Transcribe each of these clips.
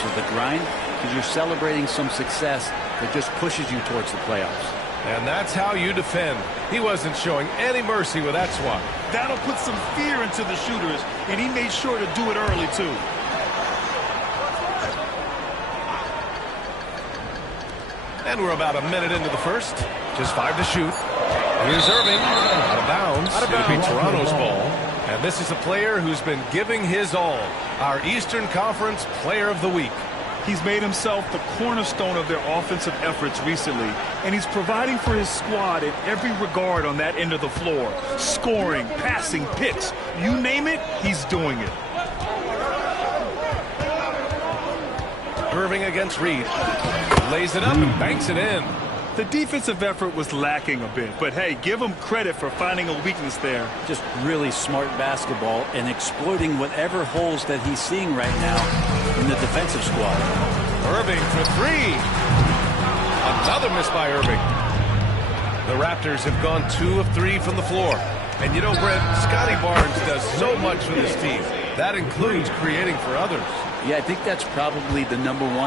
games with the grind, because you're celebrating some success that just pushes you towards the playoffs. And that's how you defend. He wasn't showing any mercy with that swat. That'll put some fear into the shooters, and he made sure to do it early, too. And we're about a minute into the first. Just 5 to shoot. Here's Irving. Out of bounds. It'll be Toronto's ball. And this is a player who's been giving his all. Our Eastern Conference Player of the Week. He's made himself the cornerstone of their offensive efforts recently, and he's providing for his squad in every regard on that end of the floor. Scoring, passing, picks, you name it, he's doing it. Irving against Reed. Lays it up and banks it in. The defensive effort was lacking a bit, but hey, give him credit for finding a weakness there. Just really smart basketball and exploiting whatever holes that he's seeing right now in the defensive squad. Irving for 3. Another miss by Irving. The Raptors have gone 2 of 3 from the floor. And you know, Brent, Scotty Barnes does so much for this team. That includes creating for others. Yeah, I think that's probably the #1.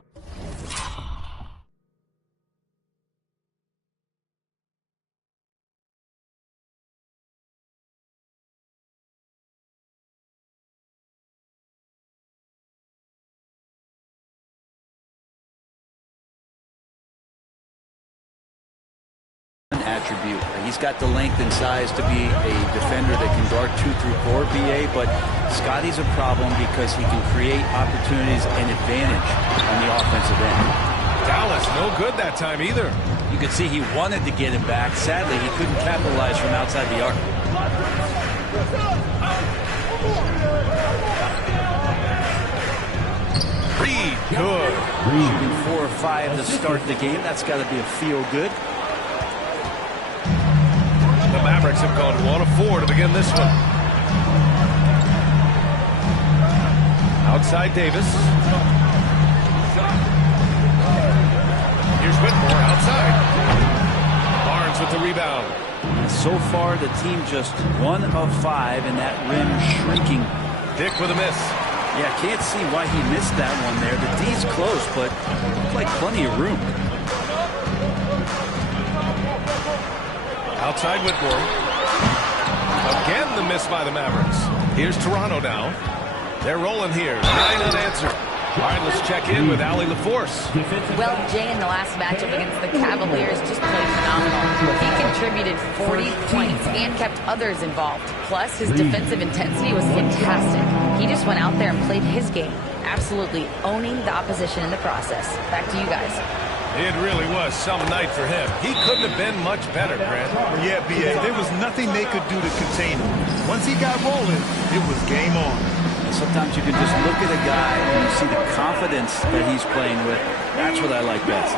Attribute. He's got the length and size to be a defender that can guard 2 through 4, BA, but Scotty's a problem because he can create opportunities and advantage on the offensive end. Dallas no good that time either. You could see he wanted to get it back. Sadly, he couldn't capitalize from outside the arc. Reed, good. Shooting 4 or 5 to start the game. That's got to be a feel good. The Mavericks have gone 1 of 4 to begin this one. Outside Davis. Here's Whitmore outside. Barnes with the rebound. So far, the team just 1 of 5, and that rim shrinking. Dick with a miss. Yeah, can't see why he missed that one there. The D's close, but looked like plenty of room. Outside Whitmore. Again the miss by the Mavericks. Here's Toronto now. They're rolling here. 9 unanswered. All right, let's check in with Allie LaForce. Well, Jay, in the last matchup against the Cavaliers, just played phenomenal. He contributed 40 points and kept others involved. Plus, his defensive intensity was fantastic. He just went out there and played his game, absolutely owning the opposition in the process. Back to you guys. It really was some night for him. He couldn't have been much better, Grant. Yeah, B.A., there was nothing they could do to contain him. Once he got rolling, it was game on. Sometimes you can just look at a guy and you see the confidence that he's playing with. That's what I like best.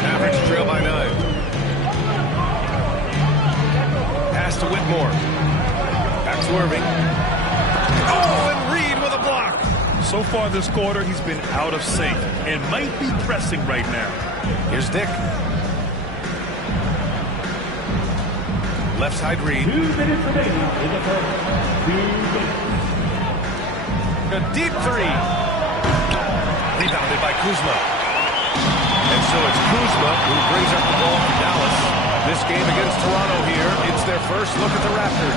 Mavericks trail by 9. Pass to Whitmore. Back to Irving. Oh, and Reed with a block. So far this quarter, he's been out of sync and might be pressing right now. Here's Dick. Left side Reed. 2 minutes remaining in the first. 2 minutes. A deep 3. Rebounded by Kuzma. And so it's Kuzma who brings up the ball for Dallas. This game against Toronto here, it's their first look at the Raptors.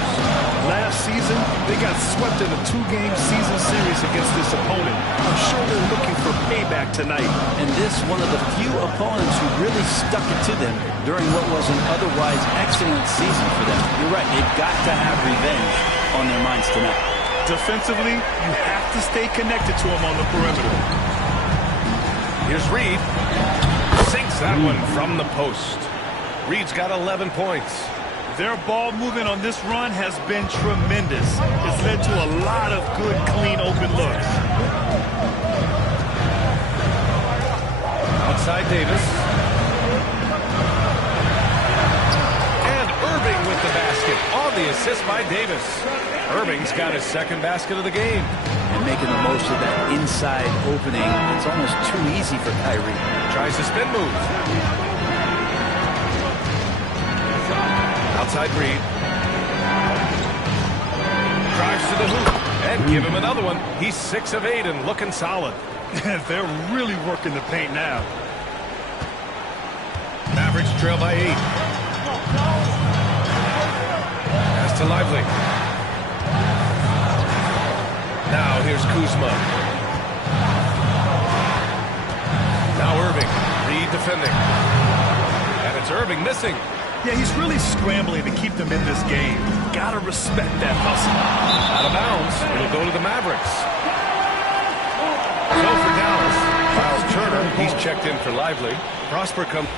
Last season, they got swept in a 2-game season series against this opponent. I'm sure they're looking for payback tonight. And this one of the few opponents who really stuck it to them during what was an otherwise excellent season for them. You're right, they've got to have revenge on their minds tonight. Defensively, you have to stay connected to him on the perimeter. Here's Reed. Sinks that one from the post. Reed's got 11 points. Their ball movement on this run has been tremendous. It's led to a lot of good, clean, open looks. Outside Davis. And Irving with the basket on the assist by Davis. Irving's got his second basket of the game. And making the most of that inside opening. It's almost too easy for Kyrie. Tries to spin move. Outside Reed. Drives to the hoop And give him another one. He's 6 of 8 and looking solid. They're really working the paint now. Mavericks trail by 8. Pass to Lively. Now here's Kuzma. Now Irving. Reed defending. And it's Irving missing. Yeah, he's really scrambling to keep them in this game. Gotta respect that hustle. Out of bounds. It'll go to the Mavericks. So for Dallas, Miles Turner, he's checked in for Lively. Prosper comes.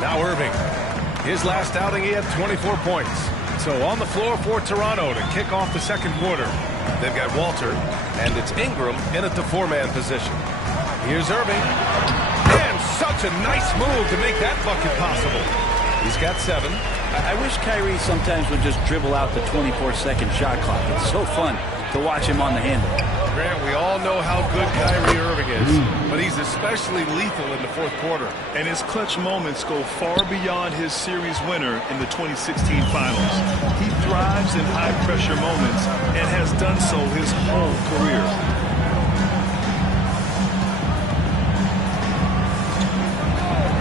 Now Irving. His last outing, he had 24 points. So on the floor for Toronto to kick off the second quarter. They've got Walter, and it's Ingram in at the 4-man position. Here's Irving. And such a nice move to make that bucket possible. He's got 7. I wish Kyrie sometimes would just dribble out the 24-second shot clock. It's so fun to watch him on the handle. Grant, we all know how good Kyrie Irving is, but he's especially lethal in the fourth quarter. And his clutch moments go far beyond his series winner in the 2016 finals. He thrives in high-pressure moments and has done so his whole career.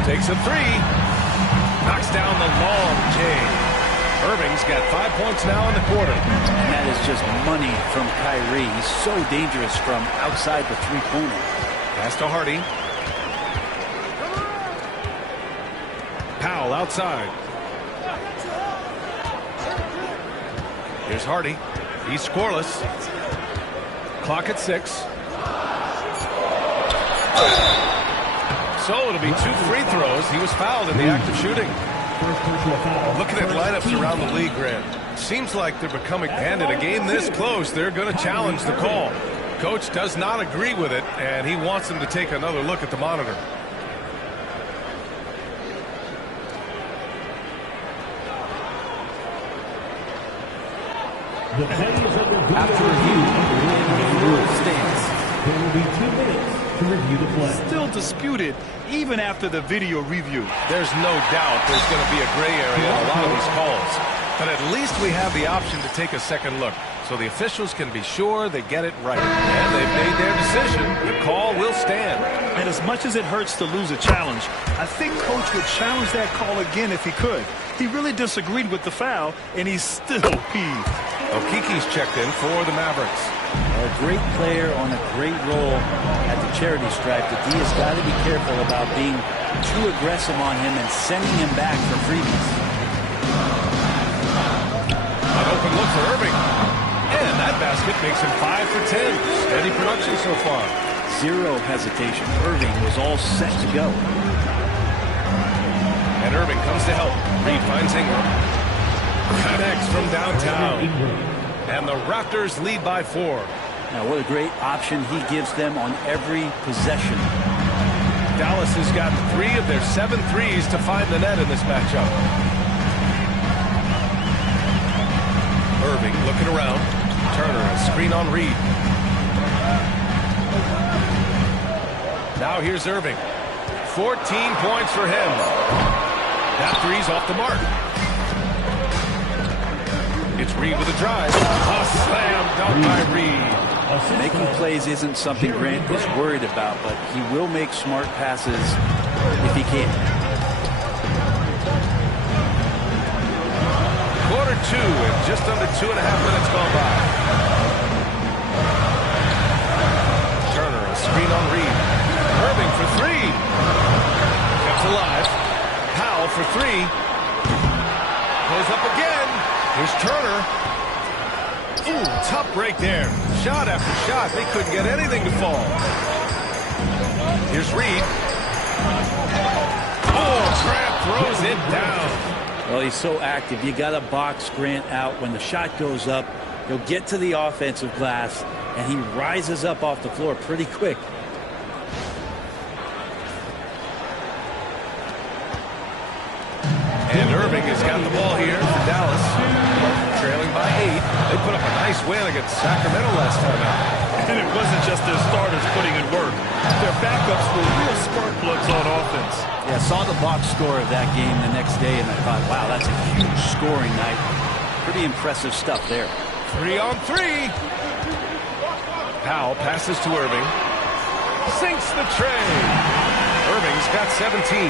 Takes a 3. Knocks down the long J. Irving's got 5 points now in the quarter. And that is just money from Kyrie. He's so dangerous from outside the three-pointer. Pass to Hardy. Powell outside. Here's Hardy. He's scoreless. Clock at 6. So it'll be 2 free throws. He was fouled in the act of shooting. Looking at lineups around the league, Grant, seems like they're becoming, and in a game this close, they're going to challenge the call. Coach does not agree with it, and he wants them to take another look at the monitor. After review, the rule stands. There will be 2 minutes to review the play. Still disputed even after the video review. There's no doubt there's going to be a gray area in a lot of these calls. But at least we have the option to take a second look, so the officials can be sure they get it right. And they've made their decision. The call will stand. And as much as it hurts to lose a challenge, I think Coach would challenge that call again if he could. He really disagreed with the foul, and he's still peeved. Okiki's checked in for the Mavericks. A great player on a great role at the charity stripe. The D has got to be careful about being too aggressive on him and sending him back for freebies. An open look for Irving. And that basket makes him 5 for 10. Steady production so far. Zero hesitation. Irving was all set to go. And Irving comes to help. Reed finds Ingram. Connects from downtown. And the Raptors lead by 4. Now, what a great option he gives them on every possession. Dallas has got 3 of their 7 threes to find the net in this matchup. Irving looking around. Turner, a screen on Reed. Now here's Irving. 14 points for him. That three's off the mark. It's Reed with a drive. A slam dunk by Reed. Making plays isn't something Grant is worried about, but he will make smart passes if he can. Quarter 2 and just under 2.5 minutes gone by. Turner, a screen on Reed. Irving for 3. Kept alive. Powell for 3. Goes up again. Here's Turner. Ooh, tough break there. Shot after shot. They couldn't get anything to fall. Here's Reed. Oh, Grant throws it down. Well, he's so active. You got to box Grant out. When the shot goes up, he'll get to the offensive glass, and he rises up off the floor pretty quick. And Irving has got the ball here for Dallas. Trailing by 8. They put up a nice win against Sacramento last time out. And it wasn't just their starters putting in work. Their backups were real spark plugs on offense. Yeah, saw the box score of that game the next day, and I thought, wow, that's a huge scoring night. Pretty impressive stuff there. 3-on-3. Powell passes to Irving. Sinks the tray. Irving's got 17.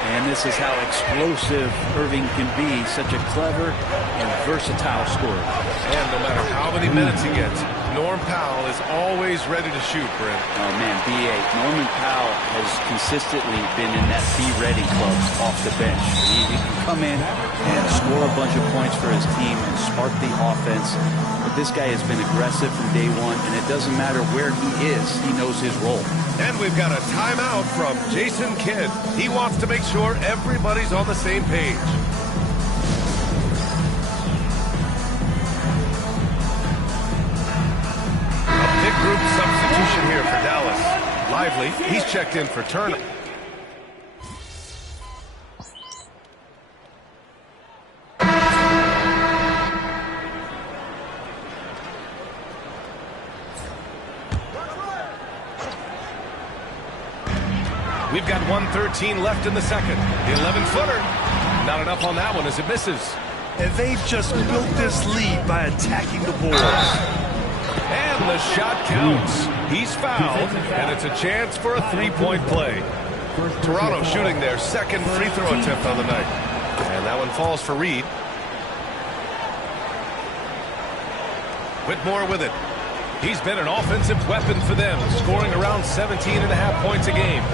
And this is how explosive Irving can be. Such a clever and versatile scorer. And no matter how many minutes he gets, Norm Powell is always ready to shoot, Brent. Oh, man, B.A. Norman Powell has consistently been in that be-ready club off the bench. He can come in and score a bunch of points for his team and spark the offense. But this guy has been aggressive from day one, and it doesn't matter where he is, he knows his role. And we've got a timeout from Jason Kidd. He wants to make sure everybody's on the same page. A big group substitution here for Dallas. Lively, he's checked in for Turner. We've got 1:13 left in the second. The 11-footer. Not enough on that one as it misses. And they've just built this lead by attacking the boards. And the shot counts. He's fouled, and it's a chance for a three-point play. Toronto shooting their second free throw attempt on the night. And that one falls for Reed. Whitmore with it. He's been an offensive weapon for them, scoring around 17.5 points a game.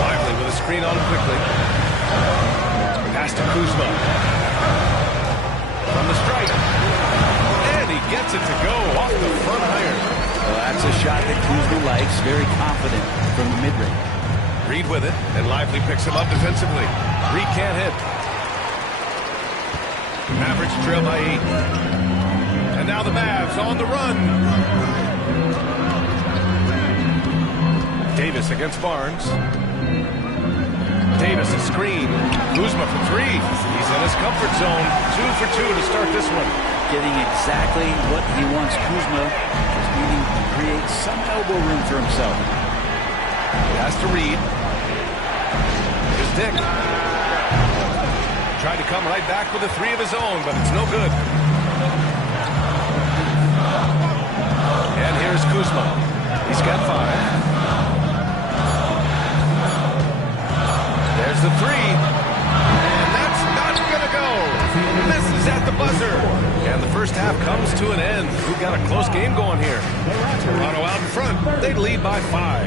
Lively with a screen on him quickly. Pass to Kuzma. From the strike. And he gets it to go off the front iron. Well, that's a shot that Kuzma likes, very confident from the mid-range. Reed with it, and Lively picks him up defensively. Reed can't hit. Mavericks trail by 8. And now the Mavs on the run. Davis against Barnes. Davis a screen. Kuzma for 3. He's in his comfort zone. 2 for 2 to start this one. Getting exactly what he wants. Kuzma just needing to create some elbow room for himself. Pass to Reed. Here's Dick. Tried to come right back with a 3 of his own, but it's no good. And here's Kuzma. He's got 5. There's the 3. And that's not going to go. Misses at the buzzer. And the first half comes to an end. We've got a close game going here. Toronto out in front. They lead by 5.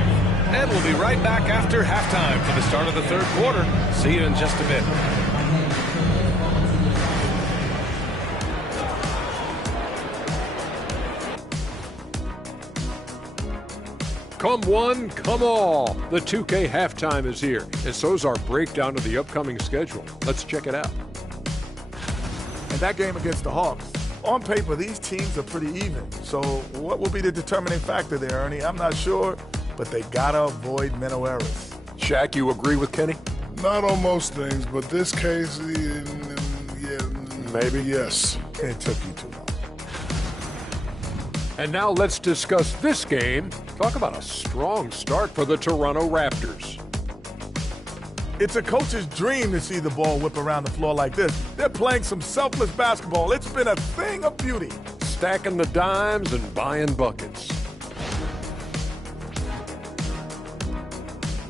And we'll be right back after halftime for the start of the third quarter. See you in just a bit. Come one, come all. The 2K halftime is here, and so's our breakdown of the upcoming schedule. Let's check it out. And that game against the Hawks, on paper, these teams are pretty even. So what will be the determining factor there, Ernie? I'm not sure, but they got to avoid mental errors. Shaq, you agree with Kenny? Not on most things, but this case, yeah, Maybe. yes. It took you too long. And now let's discuss this game. Talk about a strong start for the Toronto Raptors. It's a coach's dream to see the ball whip around the floor like this. They're playing some selfless basketball. It's been a thing of beauty. Stacking the dimes and buying buckets.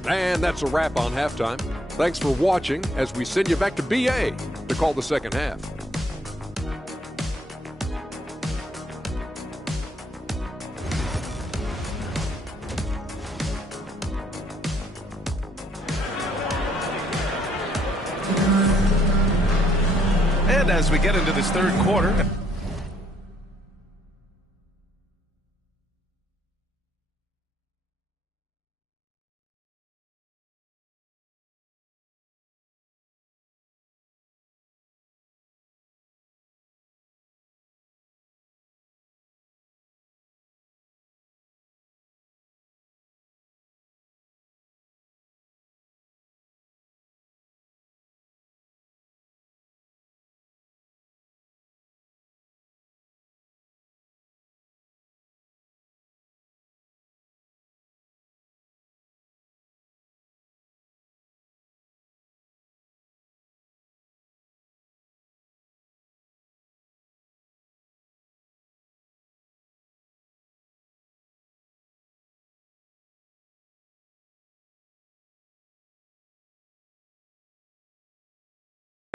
And that's a wrap on halftime. Thanks for watching as we send you back to BA to call the second half. And as we get into this third quarter,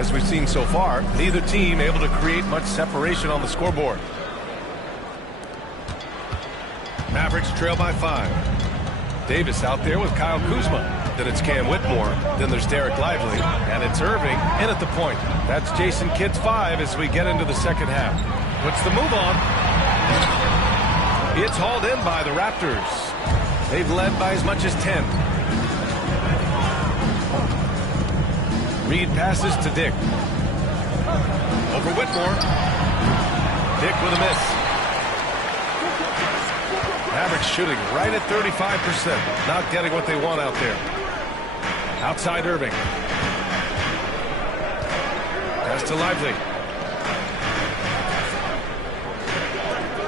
as we've seen so far. Neither team able to create much separation on the scoreboard. Mavericks trail by 5. Davis out there with Kyle Kuzma. Then it's Cam Whitmore. Then there's Derek Lively. And it's Irving in at the point. That's Jason Kidd's 5 as we get into the second half. Puts the move on. It's hauled in by the Raptors. They've led by as much as 10. Reed passes to Dick. Over Whitmore. Dick with a miss. Mavericks shooting right at 35%. Not getting what they want out there. Outside Irving. Pass to Lively.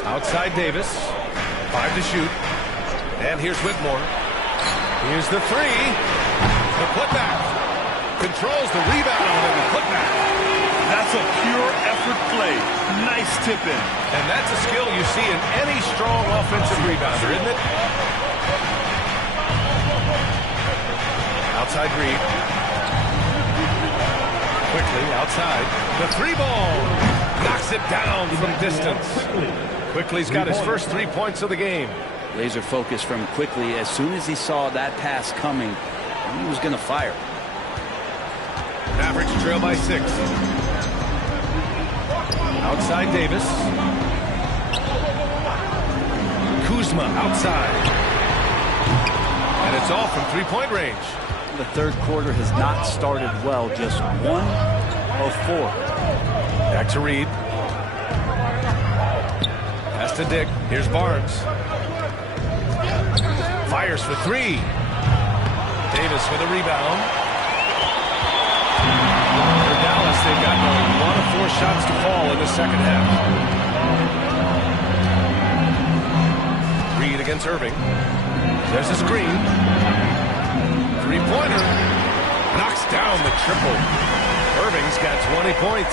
Outside Davis. 5 to shoot. And here's Whitmore. Here's the 3. The putback. Controls the rebound and the putback. That's a pure effort play. Nice tip-in. And that's a skill you see in any strong offensive rebounder, isn't it? Outside Reed. Quickly outside. The 3-ball. Knocks it down from distance. Quickly's got his first 3 points of the game. Laser focus from Quickly. As soon as he saw that pass coming, he was going to fire. Mavericks trail by 6. Outside Davis. Kuzma outside. And it's off from 3-point range. The third quarter has not started well. Just 1 of 4. Back to Reed. Pass to Dick. Here's Barnes. Fires for 3. Davis with a rebound. For Dallas, they've got 1 of 4 shots to fall in the second half. Reed against Irving. There's a screen. 3-pointer. Knocks down the triple. Irving's got 20 points.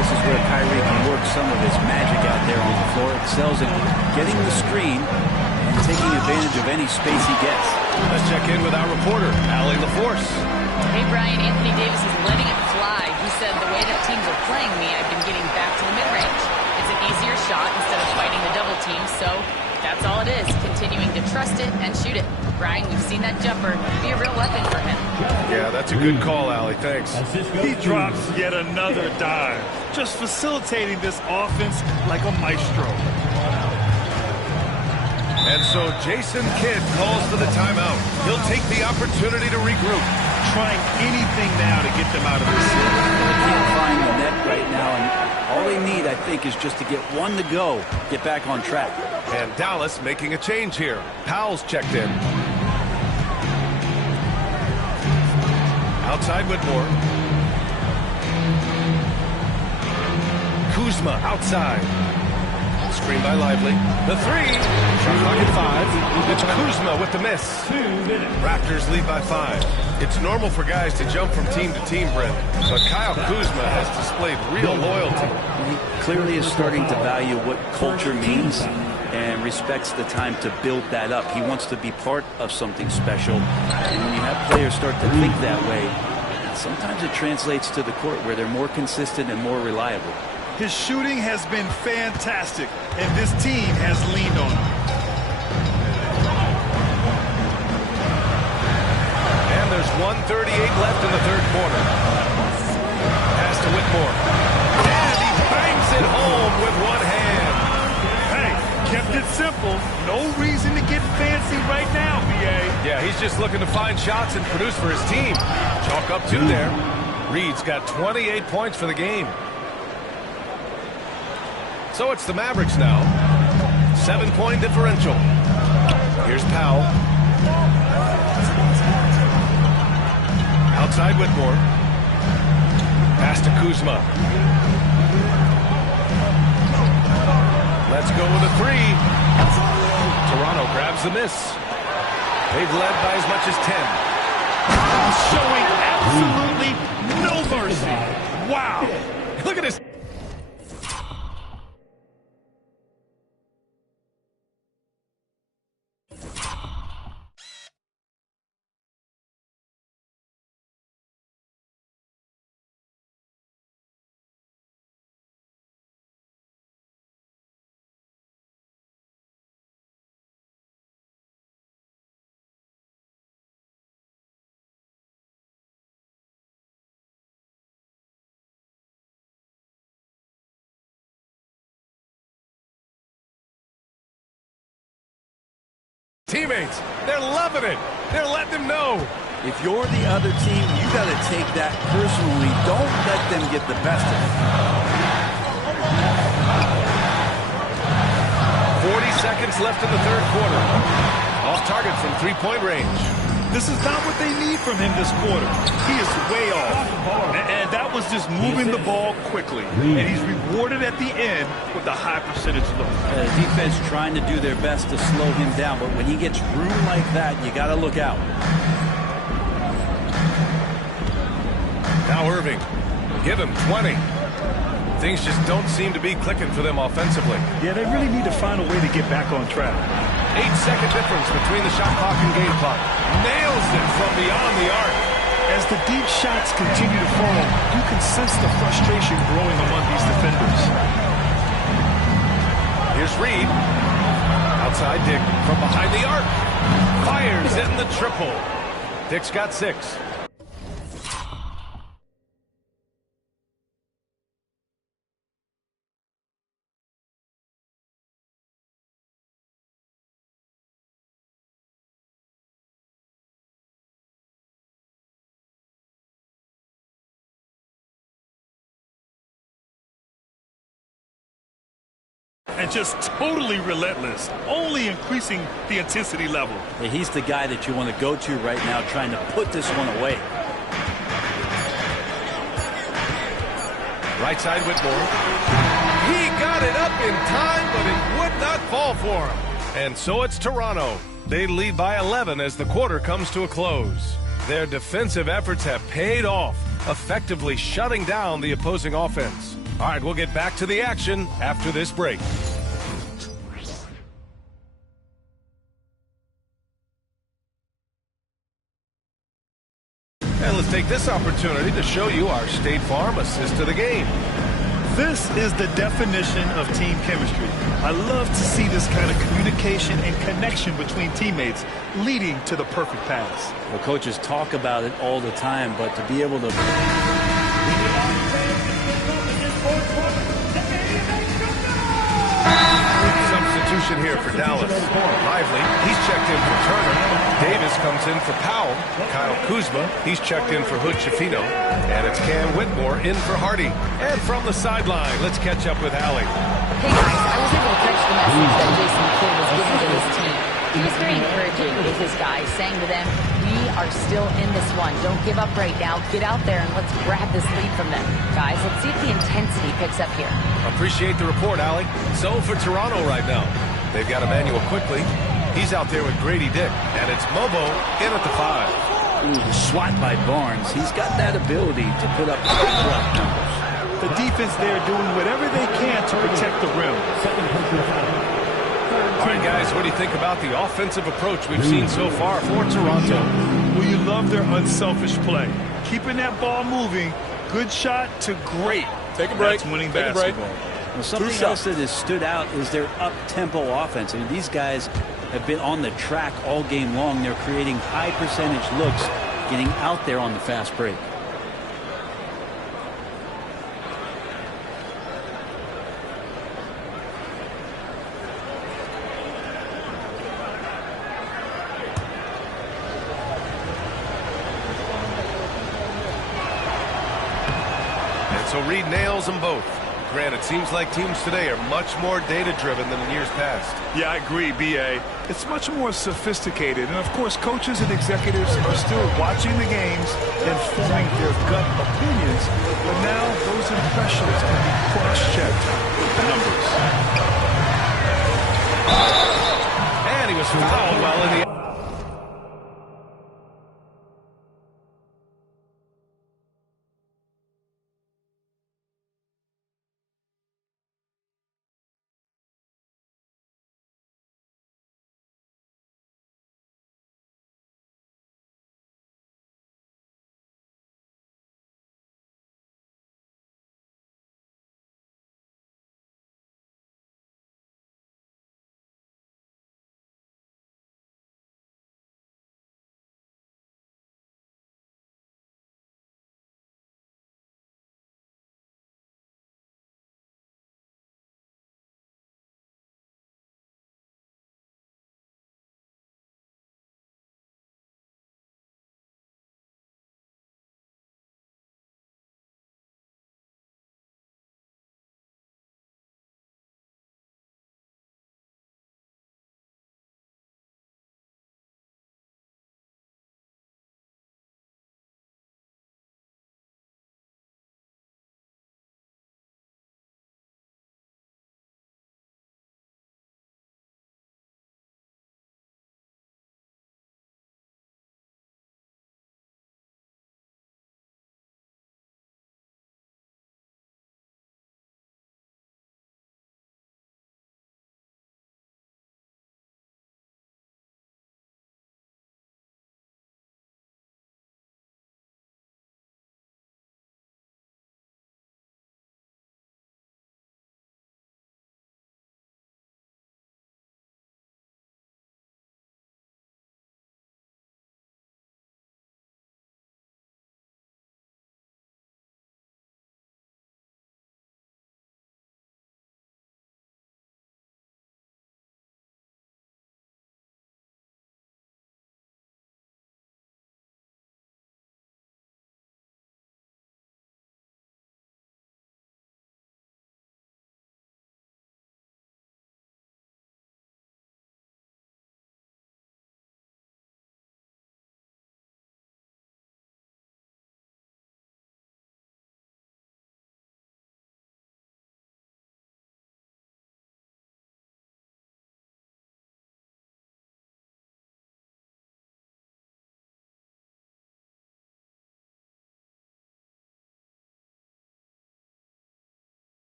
This is where Kyrie can work some of his magic out there on the floor. Excels at getting the screen and taking advantage of any space he gets. Let's check in with our reporter, Allie LaForce. Hey, Brian, Anthony Davis is letting it fly. He said, the way that teams are playing me, I've been getting back to the mid-range. It's an easier shot instead of fighting the double team, so that's all it is, continuing to trust it and shoot it. Brian, we've seen that jumper be a real weapon for him. Yeah, that's a good call, Allie. Thanks. He drops yet another dive, just facilitating this offense like a maestro. And so Jason Kidd calls for the timeout. He'll take the opportunity to regroup. Trying anything now to get them out of this. They can't find the net right now, and all they need, I think, is just to get 1 to go, get back on track. And Dallas making a change here. Powell's checked in. Outside Whitmore. Kuzma outside. Screen by Lively. The 3. Shot clock at 5. It's Kuzma with the miss. Raptors lead by 5. It's normal for guys to jump from team to team, Brent. But Kyle Kuzma has displayed real loyalty. He clearly is starting to value what culture means and respects the time to build that up. He wants to be part of something special. And when you have players start to think that way, sometimes it translates to the court where they're more consistent and more reliable. His shooting has been fantastic, and this team has leaned on him. And there's 1:38 left in the third quarter. Pass to Whitmore. And he bangs it home with one hand. Hey, kept it simple. No reason to get fancy right now, BA. Yeah, he's just looking to find shots and produce for his team. Chalk up 2 there. Reed's got 28 points for the game. So it's the Mavericks now. 7-point differential. Here's Powell. Outside Whitmore. Pass to Kuzma. Let's go with a 3. Toronto grabs the miss. They've led by as much as 10. Showing absolutely no mercy. Wow. Look at this. teammates, they're loving it. They're letting him know. If you're the other team, you got to take that personally. Don't let them get the best of it. 40 seconds left in the third quarter. Off target from three-point range. This is not what they need from him this quarter. He is way off. And that was just moving the ball quickly. And he's rewarded at the end with a high percentage look. Defense trying to do their best to slow him down, but when he gets room like that, you got to look out. Now Irving, give him 20. Things just don't seem to be clicking for them offensively. Yeah, they really need to find a way to get back on track. 8-second difference between the shot clock and game clock. Nails it from beyond the arc. As the deep shots continue to fall, you can sense the frustration growing among these defenders. Here's Reed. Outside Dick from behind the arc. Fires in the triple. Dick's got 6. And just totally relentless, only increasing the intensity level. Yeah, he's the guy that you want to go to right now, trying to put this one away. Right side Whitmore. He got it up in time, but it would not fall for him. And so it's Toronto. They lead by 11 as the quarter comes to a close. Their defensive efforts have paid off, effectively shutting down the opposing offense. All right, we'll get back to the action after this break. And let's take this opportunity to show you our State Farm assist to the game. This is the definition of team chemistry. I love to see this kind of communication and connection between teammates leading to the perfect pass. Well, coaches talk about it all the time, but to be able to... Substitution here for Dallas. Lively, he's checked in for Turner. Davis comes in for Powell. Kyle Kuzma, he's checked in for Hood Schifino. And it's Cam Whitmore in for Hardy. And from the sideline, let's catch up with Allie. Hey guys, I was able to catch the message that Jason Kidd was giving to his team. He was very encouraging with his guys, saying to them, we are still in this one. Don't give up right now. Get out there and let's grab this lead from them. Guys, let's see if the intensity picks up here. Appreciate the report, Allie. So for Toronto right now, they've got Emmanuel Quickly. He's out there with Grady Dick. And it's Mobo in at the 5. Ooh, the swat by Barnes. He's got that ability to put up big drop numbers. The defense there doing whatever they can to protect the rim. All right, guys, what do you think about the offensive approach we've seen so far for Toronto? Well, you love their unselfish play. Keeping that ball moving, good shot to great. Take a break. That's winning Take a break. basketball. Well, something else that has stood out is their up-tempo offense. I mean, these guys have been on the track all game long. They're creating high-percentage looks, getting out there on the fast break. So Reed nails them both. Grant, it seems like teams today are much more data-driven than in years past. Yeah, I agree, B.A. It's much more sophisticated. And, of course, coaches and executives are still watching the games and forming their gut opinions. But now those impressions can be cross-checked with the numbers. And he was fouled while in the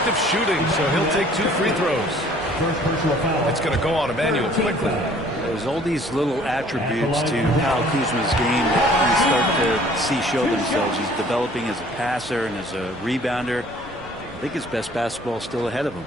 effective shooting, so he'll take 2 free throws. First personal foul. It's going to go on Emmanuel quickly. There's all these little attributes to Kyle Kuzma's game that we start to see show themselves. He's developing as a passer and as a rebounder. I think his best basketball is still ahead of him.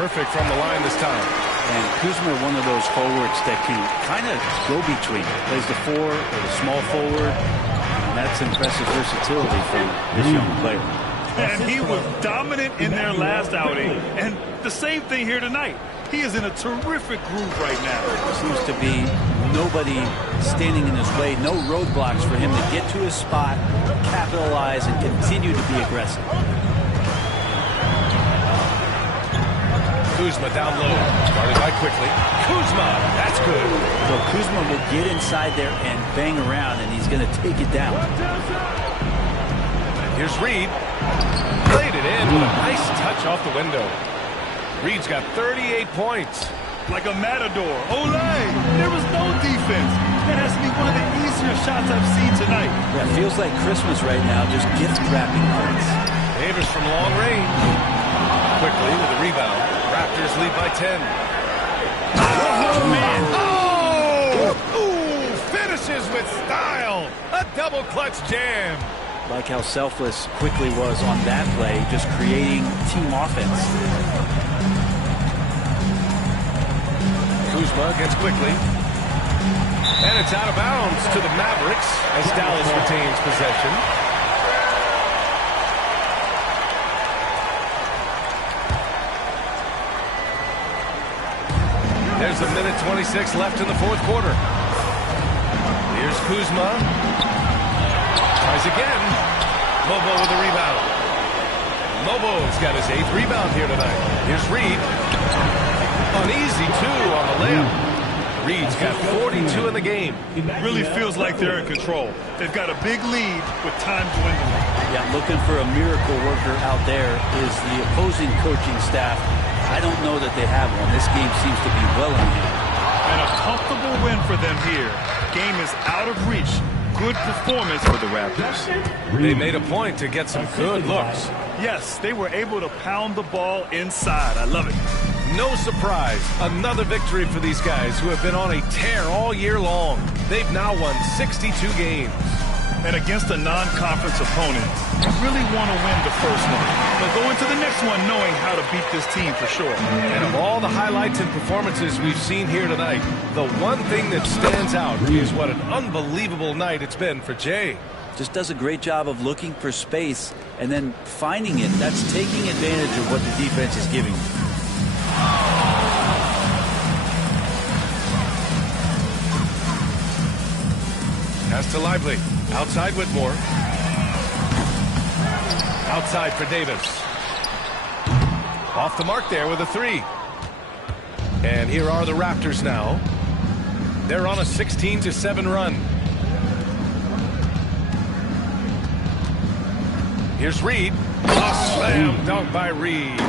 perfect from the line this time. And Kuzma, one of those forwards that can kind of go between. Plays the 4 or the small forward. And that's impressive versatility from this young player. And he was dominant in their last outing. And the same thing here tonight. He is in a terrific groove right now. Seems to be nobody standing in his way. No roadblocks for him to get to his spot, capitalize, and continue to be aggressive. Kuzma down low. Guarded by quickly. Kuzma, that's good. So Kuzma will get inside there and bang around, and he's going to take it down. Here's Reed. Played it in with a nice touch off the window. Reed's got 38 points. Like a matador. Olay! There was no defense. That has to be one of the easier shots I've seen tonight. Yeah, it feels like Christmas right now, just gift wrapping points. Davis from long range. Quickly with a rebound. Raptors lead by 10. Oh, man. Oh! Ooh! Finishes with style. A double clutch jam. Like how selfless Quickly was on that play, just creating team offense. Kuzma gets Quickly. And it's out of bounds to the Mavericks as Dallas retains possession. There's a minute 26 left in the fourth quarter. Here's Kuzma. Tries again. Lobo with a rebound. Lobo's got his 8th rebound here tonight. Here's Reed. Uneasy, too, on the layup. Reed's got 42 in the game. It really feels like they're in control. They've got a big lead with time dwindling. Yeah, looking for a miracle worker out there is the opposing coaching staff. I don't know that they have one. This game seems to be well in hand. And a comfortable win for them here. Game is out of reach. Good performance for the Raptors. They made a point to get some good looks. Yes, they were able to pound the ball inside. I love it. No surprise, another victory for these guys who have been on a tear all year long. They've now won 62 games. And against a non-conference opponent, you really want to win the first one. But go into the next one knowing how to beat this team for sure. And of all the highlights and performances we've seen here tonight, the one thing that stands out is what an unbelievable night it's been for Jay. Just does a great job of looking for space and then finding it. That's taking advantage of what the defense is giving. Pass to Lively. Outside Whitmore. Outside for Davis. Off the mark there with a 3. And here are the Raptors now. They're on a 16-7 run. Here's Reed. A slam dunk by Reed.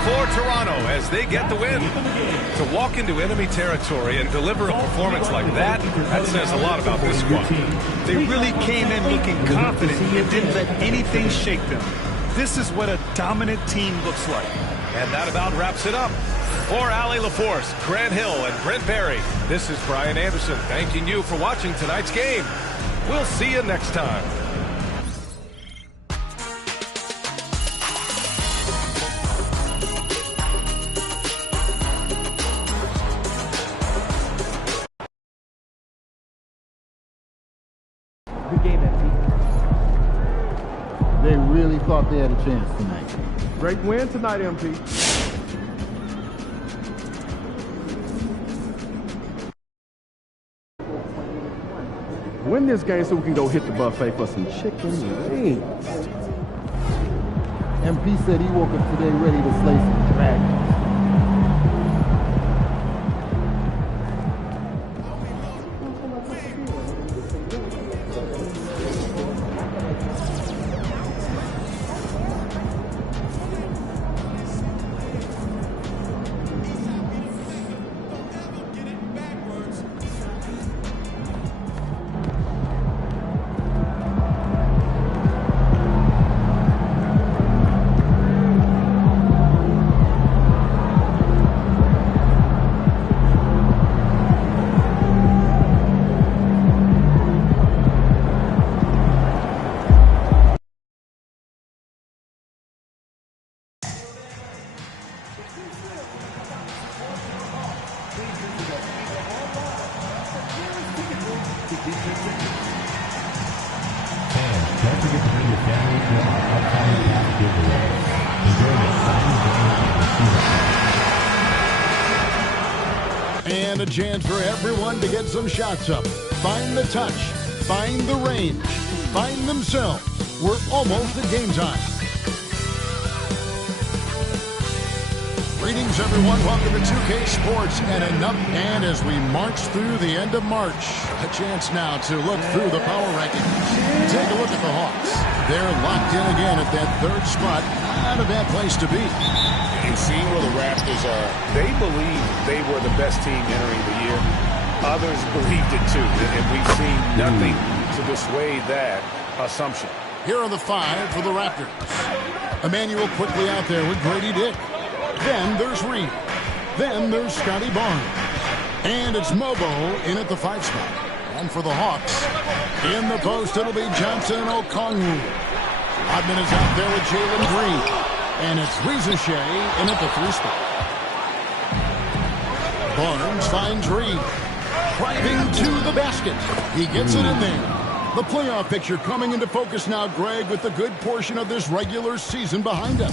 For Toronto as they get the win. To walk into enemy territory and deliver a performance like that says a lot about this squad. They really came in looking confident and didn't let anything shake them. This is what a dominant team looks like. And that about wraps it up. For Allie LaForce, Grant Hill, and Brent Barry, this is Brian Anderson thanking you for watching tonight's game. We'll see you next time. They really thought they had a chance tonight. Great win tonight, MP. Win this game so we can go hit the buffet for some chicken wings. MP said he woke up today ready to slay some dragons. And a chance for everyone to get some shots up. Find the touch. Find the range. Find themselves. We're almost at game time. Greetings, everyone. Welcome to 2K Sports and as we march through the end of March, a chance now to look through the power rankings. Take a look at the Hawks. They're locked in again at that third spot. Not a bad place to be. And seeing where the Raptors are, they believe they were the best team entering the year. Others believed it too, and we've seen nothing to dissuade that assumption. Here are the 5 for the Raptors. Emmanuel quickly out there with Grady Dick. Then there's Reed. Then there's Scotty Barnes. And it's Mobo in at the 5 spot. And for the Hawks, in the post, it'll be Johnson Okongwu. Rodman is out there with Jalen Green. And it's Rizachet in at the 3 spot. Barnes finds Reed. Driving to the basket. He gets it in there. The playoff picture coming into focus now, Greg, with a good portion of this regular season behind us.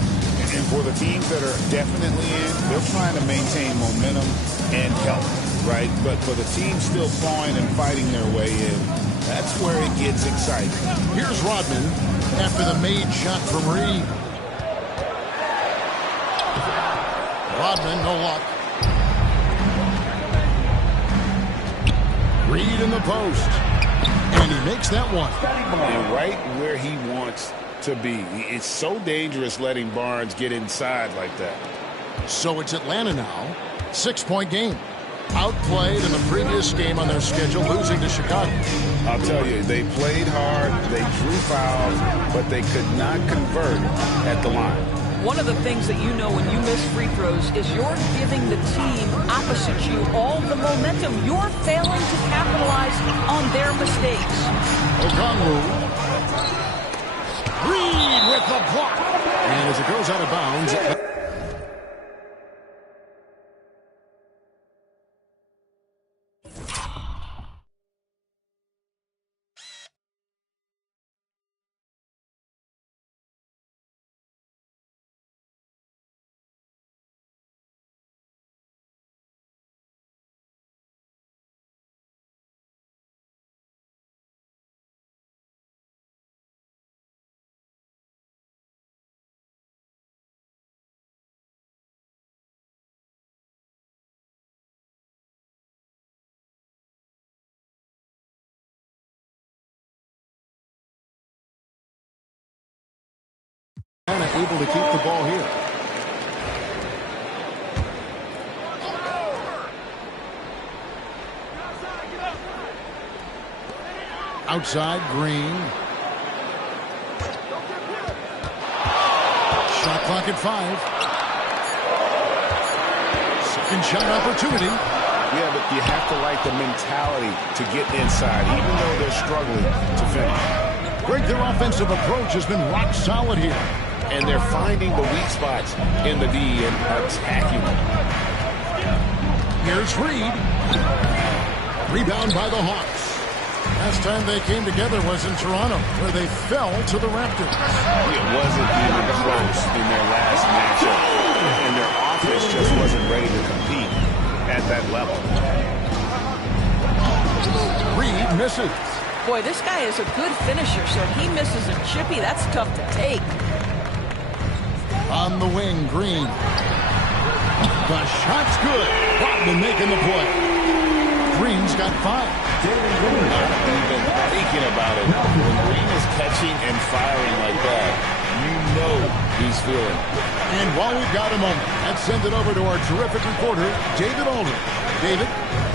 And for the teams that are definitely in, they're trying to maintain momentum and health, right? But for the teams still clawing and fighting their way in, that's where it gets exciting. Here's Rodman after the made shot from Reed. Rodman, no luck. Reed in the post. And he makes that one. And right where he wants to be. It's so dangerous letting Barnes get inside like that. So it's Atlanta now. 6-point game. Outplayed in the previous game on their schedule, losing to Chicago. I'll tell you, they played hard, they drew fouls, but they could not convert at the line. One of the things that you know when you miss free throws is you're giving the team opposite you all the momentum. You're failing to capitalize on their mistakes. Okongwu. Reed with the block. And as it goes out of bounds. Able to keep the ball here. Outside, Green. Shot clock at 5. Second shot opportunity. Yeah, but you have to like the mentality to get inside, even though they're struggling to finish. Greg, their offensive approach has been rock solid here. And they're finding the weak spots in the D and attacking them. Here's Reed. Rebound by the Hawks. Last time they came together was in Toronto, where they fell to the Raptors. It wasn't even close in their last matchup. And their offense just wasn't ready to compete at that level. Reed misses. Boy, this guy is a good finisher, so if he misses a chippy, that's tough to take. On the wing, Green. The shot's good. Rodman making the play. Green's got 5. Not even thinking about it. When Green is catching and firing like that, you know he's feeling. And while we've got a moment, let's send it over to our terrific reporter, David Aldridge. David?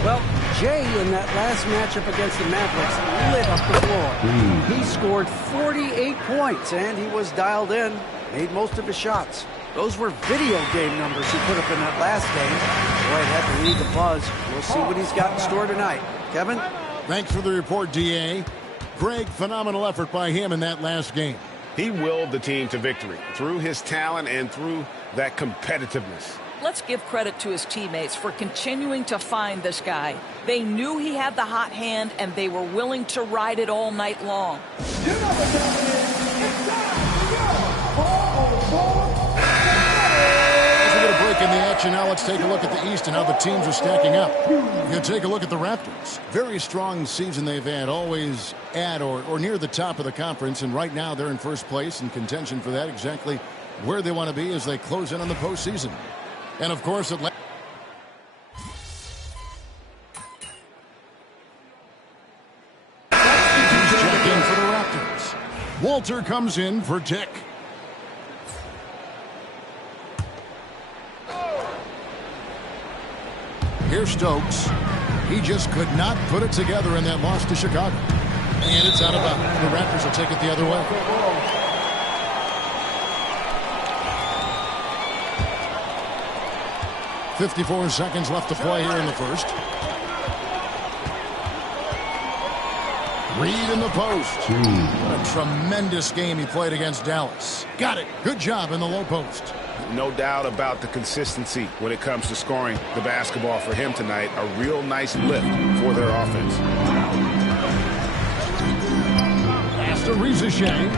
Well, Jay, in that last matchup against the Mavericks, lit up the floor. He scored 48 points, and he was dialed in. Made most of his shots. Those were video game numbers he put up in that last game. Boy, it had to leave the buzz. We'll see what he's got in store tonight. Kevin? Thanks for the report, D.A. Greg, phenomenal effort by him in that last game. He willed the team to victory through his talent and through that competitiveness. Let's give credit to his teammates for continuing to find this guy. They knew he had the hot hand, and they were willing to ride it all night long. In the action now, let's take a look at the East and how the teams are stacking up. You take a look at the Raptors. Very strong season they've had, always at or near the top of the conference, and right now they're in first place in contention for that, exactly where they want to be as they close in on the postseason. And of course, Atlanta. Check in for the Raptors. Walter comes in for Dick. Here's Stokes. He just could not put it together in that loss to Chicago. And it's out of bounds. The Raptors will take it the other way. .54 seconds left to play here in the first. Reed in the post. What a tremendous game he played against Dallas. Got it. Good job in the low post. No doubt about the consistency when it comes to scoring the basketball for him tonight. A real nice lift for their offense. Pass to Rizachet.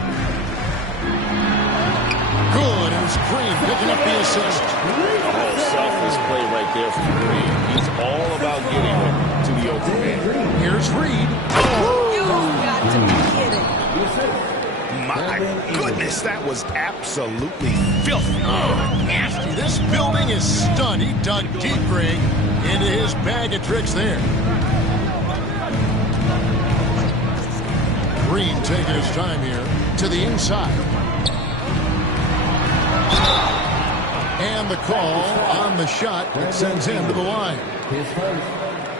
Good, and it's Green picking up the assist. Oh, selfless play right there from Green. He's all about getting it to the open man. Here's Reed. You've got to be kidding. My goodness, that was absolutely filthy. Nasty. This building is stunned. He dug deep, Greg, into his bag of tricks there. Green taking his time here to the inside. And the call on the shot that sends him to the line.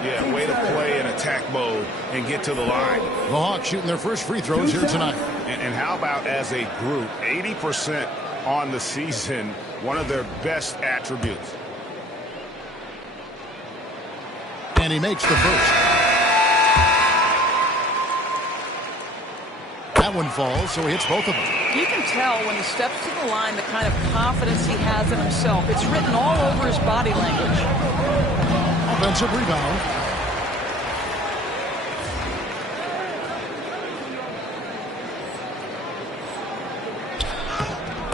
Yeah, way to play in attack mode and get to the line. The Hawks shooting their first free throws here tonight. And how about as a group, 80% on the season, one of their best attributes. And he makes the first. That one falls, so he hits both of them. You can tell when he steps to the line the kind of confidence he has in himself. It's written all over his body language. Offensive rebound.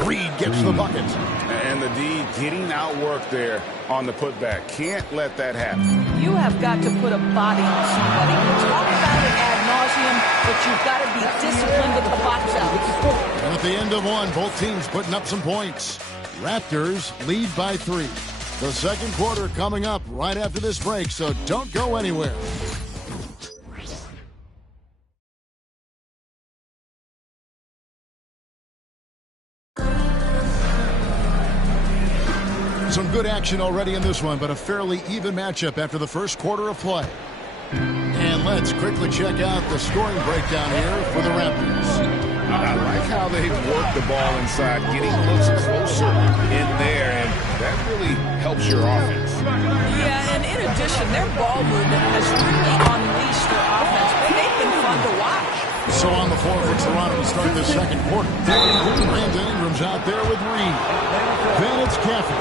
Reed gets the bucket. And the D getting outworked there on the putback. Can't let that happen. You have got to put a body on somebody. You talk about it ad nauseum, but you've got to be disciplined with the box outs. And at the end of one, both teams putting up some points. Raptors lead by 3. The second quarter coming up right after this break, so don't go anywhere. Some good action already in this one, but a fairly even matchup after the first quarter of play. And let's quickly check out the scoring breakdown here for the Raptors. I like how they've worked the ball inside, getting looks closer in there, and that really helps your offense. Yeah, and in addition, their ball movement has really unleashed their offense. They've been fun to watch. So on the floor for Toronto to start this second quarter. Brandon Ingram's out there with Reed. Then it's Caffey.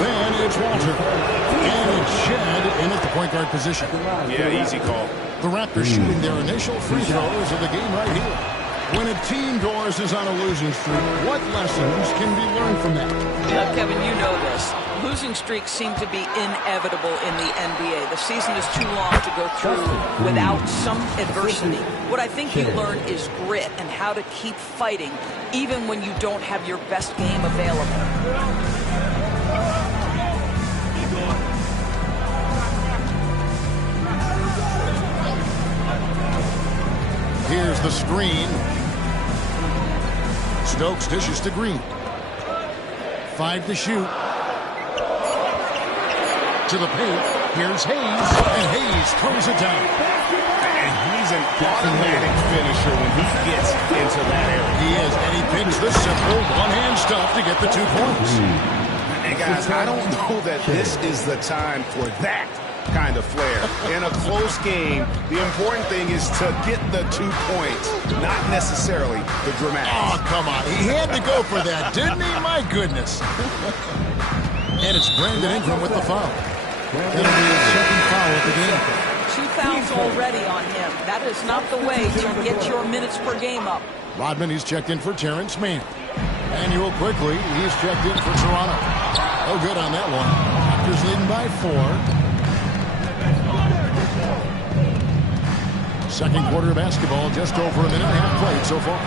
Then it's Walter. And it's Shed in at the point guard position. Yeah, easy call. The Raptors shooting their initial free throws of the game right here. When a team, Doris, is on a losing streak, what lessons can be learned from that? Yeah, Kevin, you know this. Losing streaks seem to be inevitable in the NBA. The season is too long to go through without some adversity. What I think you learn is grit and how to keep fighting even when you don't have your best game available. Here's the screen. Stokes dishes to Green. 5 to shoot. To the paint. Here's Hayes. And Hayes throws it down. And he's an automatic finisher when he gets into that area. He is. And he picks the simple one-hand stuff to get the 2 points. And guys, I don't know that this is the time for that kind of flair. In a close game, the important thing is to get the 2 points, not necessarily the dramatics. Oh, come on. He had to go for that, didn't he? My goodness. And it's Brandon Ingram with the foul. That'll be his second foul of the game. 2 fouls already on him. That is not the way to get your minutes per game up. Rodman, he's checked in for Terrence Mann. Manuel quickly, he's checked in for Toronto. No good on that one. Raptors leading by 4. Second quarter of basketball, just over a minute and a half played so far.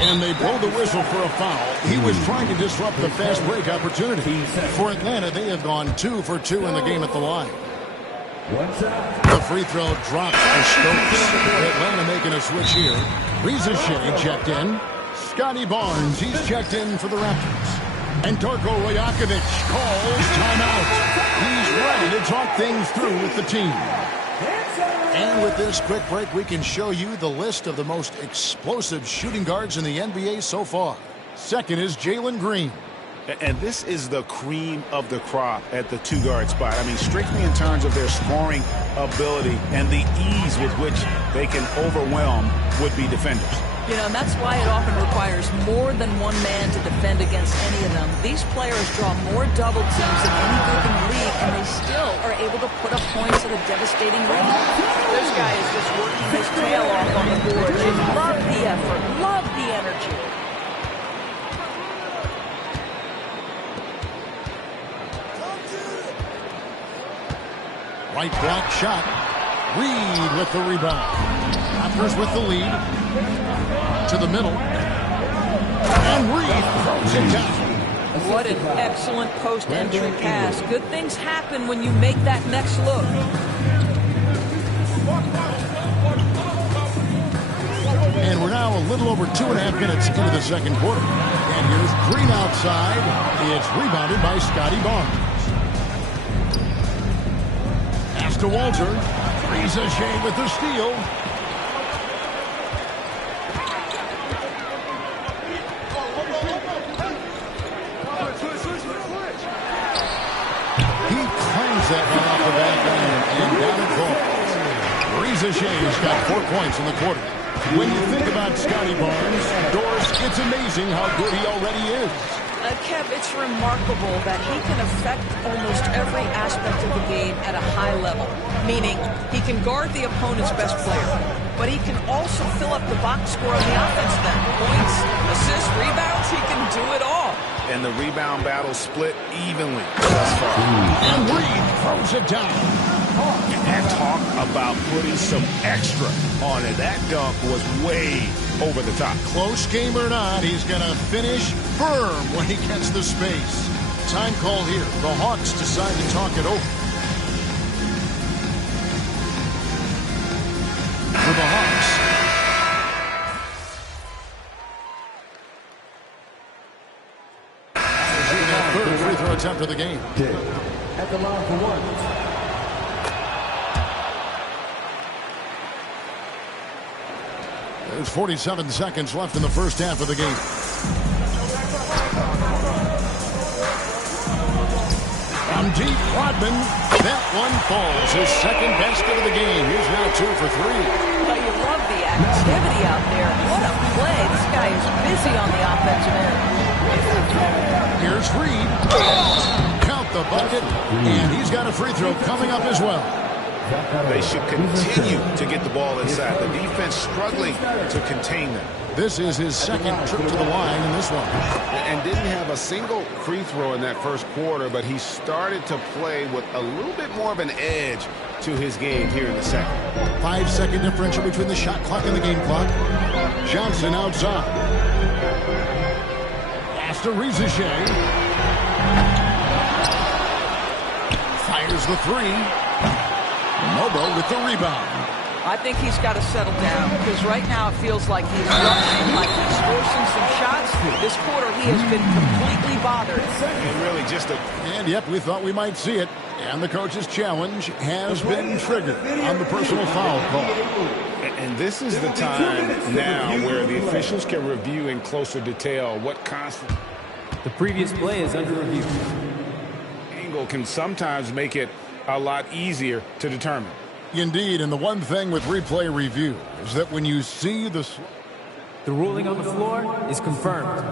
And they blow the whistle for a foul. He was trying to disrupt the fast break opportunity. For Atlanta, they have gone 2 for 2 in the game at the line. The free throw drops for Stokes. Atlanta making a switch here. Reza Shea checked in. Scotty Barnes, he's checked in for the Raptors. And Darko Rajakovic calls timeout. He's ready to talk things through with the team. And with this quick break, we can show you the list of the most explosive shooting guards in the NBA so far. Second is Jalen Green. And this is the cream of the crop at the 2-guard spot. I mean, strictly in terms of their scoring ability and the ease with which they can overwhelm would-be defenders. You know, and that's why it often requires more than one man to defend against any of them. These players draw more double teams than any group in the league, and they still are able to put up points at a devastating rate. This guy is just working his tail off on the board. Just love the effort, love the energy. Right block shot. Reed with the rebound. Raptors with the lead. To the middle. And Reed throws it down. What an excellent post-entry pass. Good things happen when you make that next look. And we're now a little over 2.5 minutes into the second quarter. And here's Green outside. It's rebounded by Scotty Barnes. Pass to Walter. Reza Shea with the steal. He clangs that one off the back end and down it goes. Reza Shea's got 4 points in the quarter. When you think about Scotty Barnes, Doris, it's amazing how good he already is. Kev, it's remarkable that he can affect almost every aspect of the game at a high level, meaning he can guard the opponent's best player, but he can also fill up the box score on the offense then. Points, assists, rebounds, he can do it all. And the rebound battle split evenly thus far. And Reed throws it down. And talk about putting some extra on it. That dunk was way over the top. Close game or not, he's going to finish firm when he gets the space. Time call here. The Hawks decide to talk it over. For the Hawks. Third free throw attempt of the game. At the line for 1. There's 47 seconds left in the first half of the game. From deep, Rodman. That one falls. His second basket of the game. He's now 2 for 3. Well, you love the activity out there. What a play. This guy is busy on the offensive end. Here's Reed. Count the bucket. And he's got a free throw coming up as well. They should continue to get the ball inside. The defense struggling to contain them. This is his second trip to the line in this one. And didn't have a single free throw in that first quarter, but he started to play with a little bit more of an edge to his game here in the second. 5-second differential between the shot clock and the game clock. Johnson outside. Pass to Reza Shea. Fires the 3. Mobo with the rebound. I think he's got to settle down because right now it feels like he's rushing, like he's forcing some shots. This quarter he has been completely bothered. And really just a... And yep, we thought we might see it. And the coach's challenge has been triggered on the personal foul call. And this is the time now where the officials can review in closer detail what constant... The previous play is under review. Angle can sometimes make it a lot easier to determine. Indeed, and the one thing with replay review is that when you see the ruling on the floor is confirmed.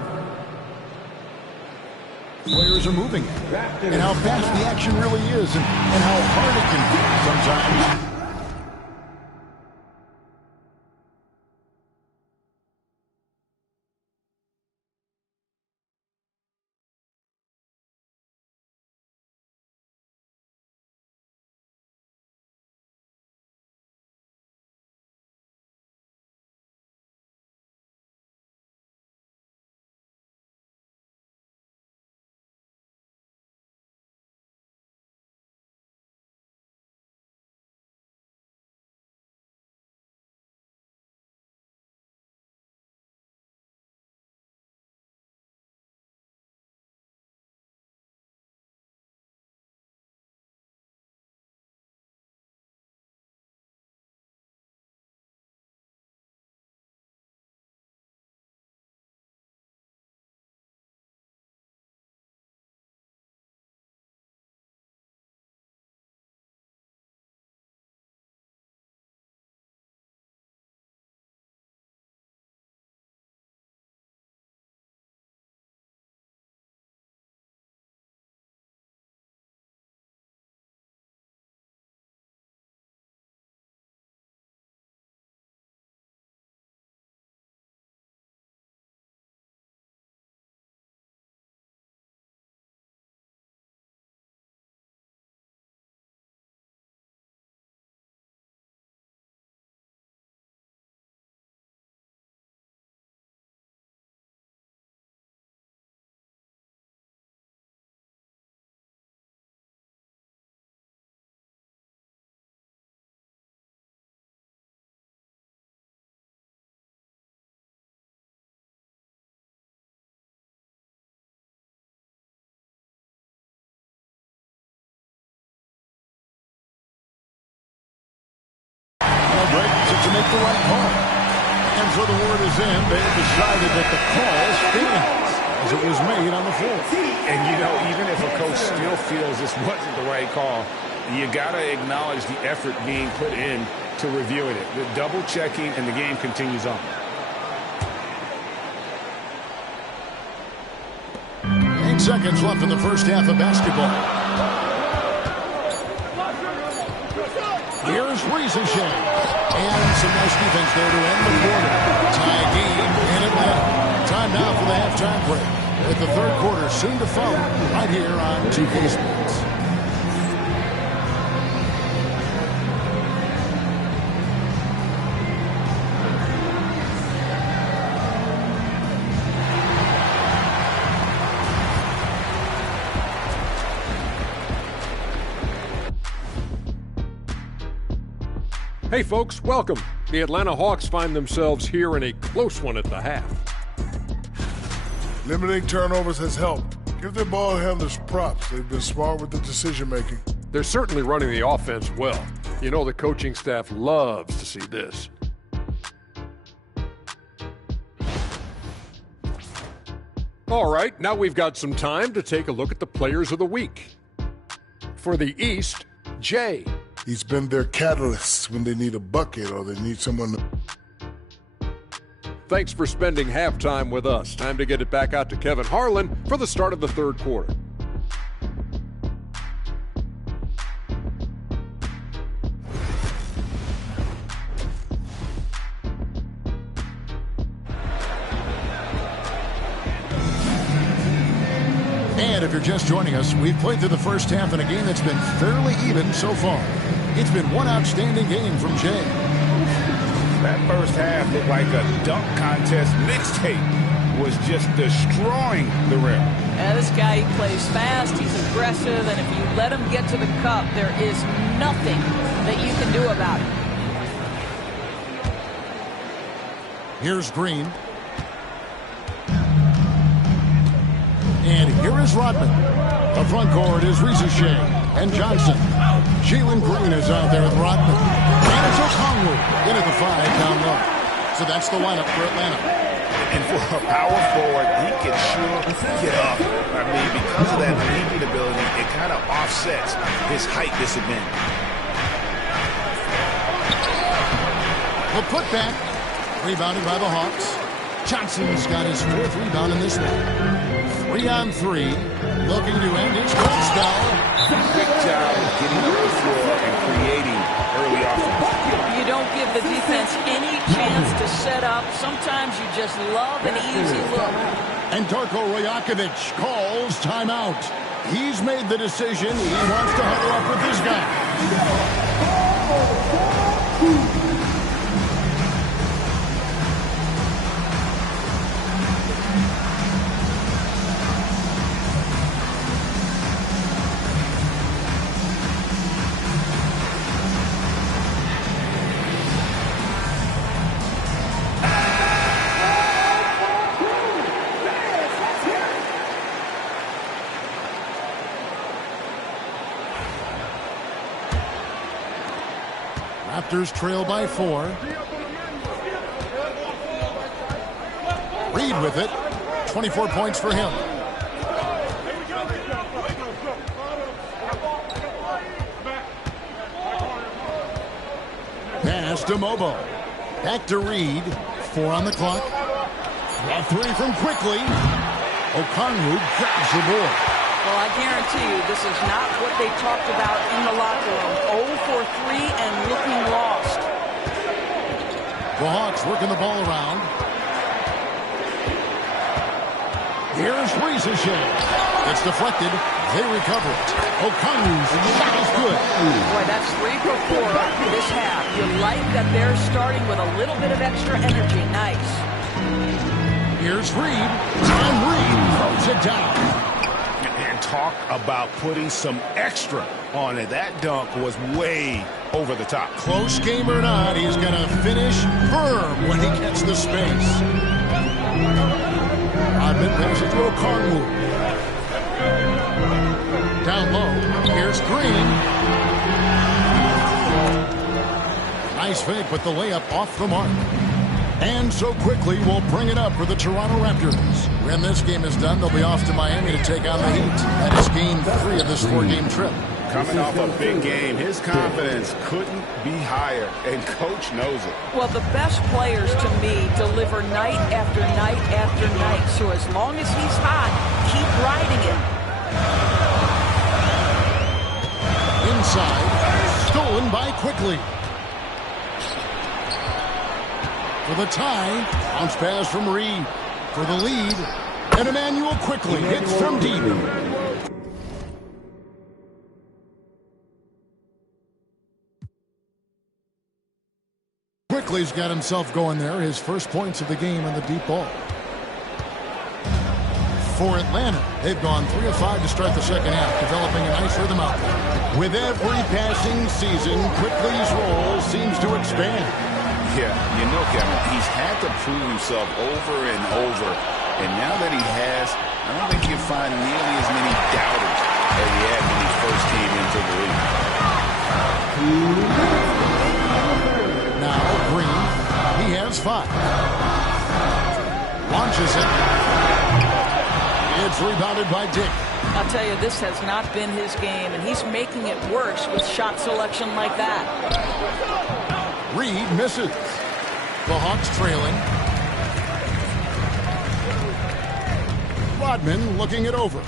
Players are moving, and how fast the action really is, and how hard it can be sometimes. make the right call. And so the word is in. They decided that the call stands as it was made on the floor. And, you know, even if a coach still feels this wasn't the right call, you got to acknowledge the effort being put in to reviewing it. The double-checking, and the game continues on. 8 seconds left in the first half of basketball. Here's Ricochet. And some nice defense there to end the quarter. Tie game in Atlanta. Time now for the halftime break. With the third quarter soon to follow right here on 2K Sports. Hey folks, welcome. The Atlanta Hawks find themselves here in a close one at the half. Limiting turnovers has helped. Give their ball handlers props. They've been smart with the decision making. They're certainly running the offense well. You know the coaching staff loves to see this. All right, now we've got some time to take a look at the players of the week. For the East, Jay. He's been their catalyst when they need a bucket or they need someone to... Thanks for spending halftime with us. Time to get it back out to Kevin Harlan for the start of the third quarter. And if you're just joining us, we've played through the first half in a game that's been fairly even so far. It's been one outstanding game from Jay. That first half looked like a dunk contest mixtape. Was just destroying the rim. Yeah, this guy, he plays fast, he's aggressive, and if you let him get to the cup, there is nothing that you can do about it. Here's Green. And here is Rodman. The front court is Ricochet and Johnson. Jalen Green is out there with Rodman. And it's Okongwu in at the 5 down low. So that's the lineup for Atlanta. And for a power forward, he can sure get up. I mean, because of that leaping ability, it kind of offsets his height disadvantage. The putback, rebounded by the Hawks. Johnson's got his 4th rebound in this one. 3 on 3, looking to end his goal spell. Big job of getting up the floor and creating early offense. You don't give the defense any chance to set up. Sometimes you just love an easy look. And Darko Rajakovic calls timeout. He's made the decision. He wants to huddle up with his guy. Raptors trail by 4. Reed with it. 24 points for him. Pass to Mobo. Back to Reed. 4 on the clock. A 3 from Quickly. Okongwu grabs the board. Well, I guarantee you this is not what they talked about in the locker room. 0 for 3 and looking lost. The Hawks working the ball around. Here's Ricochet. It's deflected. They recover it. Okongwu's shot is good. Boy, that's 3 for 4 this half. You like that they're starting with a little bit of extra energy. Nice. Here's Reed. And Reed throws it down. Talk about putting some extra on it. That dunk was way over the top. Close game or not, he's going to finish firm when he gets the space. Rodman passes to Okongwu. Down low, here's Green. Nice fake, but the layup off the mark. And so quickly we'll bring it up for the Toronto Raptors. When this game is done, they'll be off to Miami to take on the Heat. That is game 3 of this 4-game trip. Coming off a big game, his confidence couldn't be higher, and Coach knows it. Well, the best players, to me, deliver night after night after night. So as long as he's hot, keep riding it. Inside, stolen by Quickly. For the tie, bounce pass from Reed. For the lead, and Emmanuel Quickly hits from deep. Quickly's got himself going there. His first points of the game on the deep ball. For Atlanta, they've gone 3 of 5 to start the second half, developing a nice rhythm out there. With every passing season, Quickly's role seems to expand. Yeah, you know, Kevin, he's had to prove himself over and over. And now that he has, I don't think you can find nearly as many doubters as he had when he first came into the league. Now, Green, he has 5. Launches it. It's rebounded by Dick. I'll tell you, this has not been his game, and he's making it worse with shot selection like that. Reed misses. The Hawks trailing. Rodman looking it over.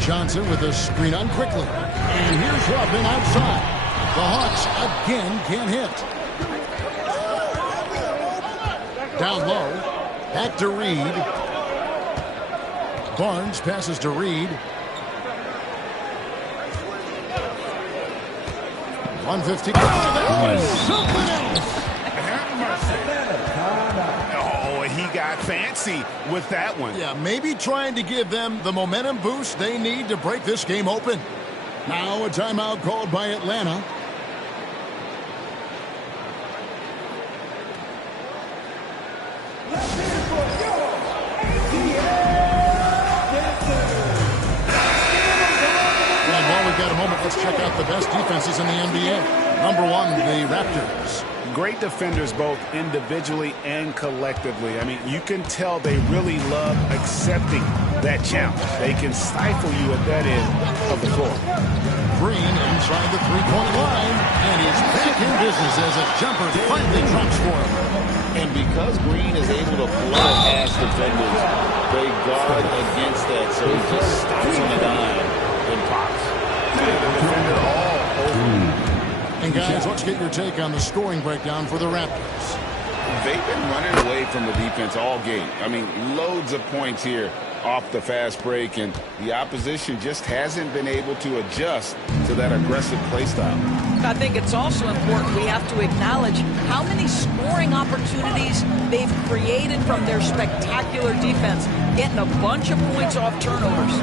Johnson with a screen on Quickly. And here's Rodman outside. The Hawks again can't hit. Down low. Back to Reed. Barnes passes to Reed. 150. Oh, that was something else. Oh, he got fancy with that one. Yeah, maybe trying to give them the momentum boost they need to break this game open. Now a timeout called by Atlanta. And while we've got a moment, let's check out the best defenses in the NBA. Number 1, the Raptors. Great defenders both individually and collectively. I mean, you can tell they really love accepting that challenge. They can stifle you at that end of the floor. Green inside the three-point line, and he's back in business as a jumper finally drops for him. And because Green is able to blow past defenders, they guard against that, so he just stops on the dime and pops. The defender all over. And guys, let's get your take on the scoring breakdown for the Raptors. They've been running away from the defense all game. I mean, loads of points here off the fast break, and the opposition just hasn't been able to adjust to that aggressive play style. I think it's also important we have to acknowledge how many scoring opportunities they've created from their spectacular defense, getting a bunch of points off turnovers.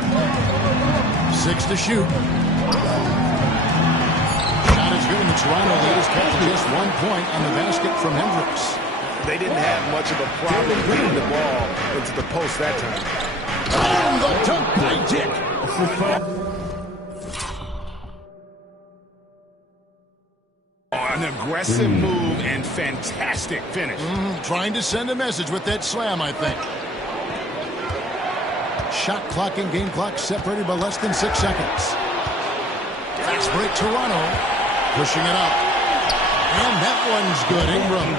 6 to shoot. Shot is good, and the Toronto lead is cut to just 1 point on the basket from Hendricks. They didn't have much of a problem getting the ball into the post that time. And the dunk by Dick. An aggressive move and fantastic finish. Trying to send a message with that slam, I think. Shot clock and game clock separated by less than 6 seconds. Fast break Toronto. Pushing it up. And that one's good. Ingram.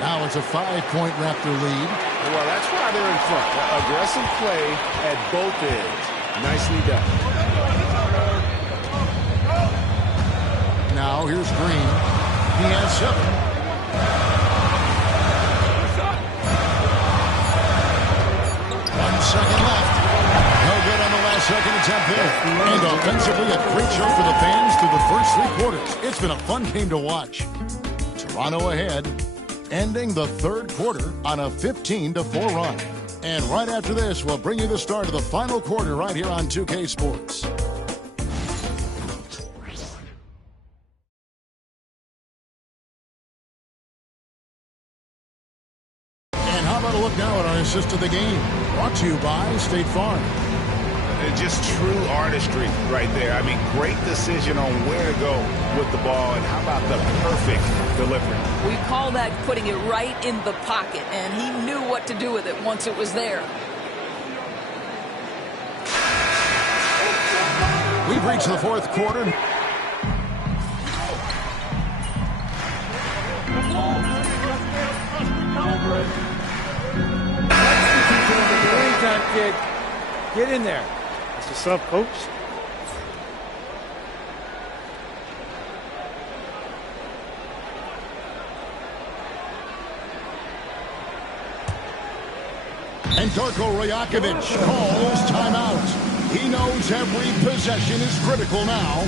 Now it's a 5-point Raptor lead. Well, that's why they're in front. Aggressive play at both ends. Nicely done. Now here's Green. He has 7. One second left. No good on the last second attempt there. And offensively, a great show for the fans through the first 3 quarters. It's been a fun game to watch. Toronto ahead, ending the 3rd quarter on a 15-4 run. And right after this, we'll bring you the start of the final quarter right here on 2K Sports. And how about a look now at our assist of the game? Brought to you by State Farm. Just true artistry right there. I mean, great decision on where to go with the ball, and how about the perfect delivery? We call that putting it right in the pocket, and he knew what to do with it once it was there. We've reached the fourth quarter. Anytime, kid. Get in there. What's up, coach? And Darko Rajakovic calls timeout. He knows every possession is critical now.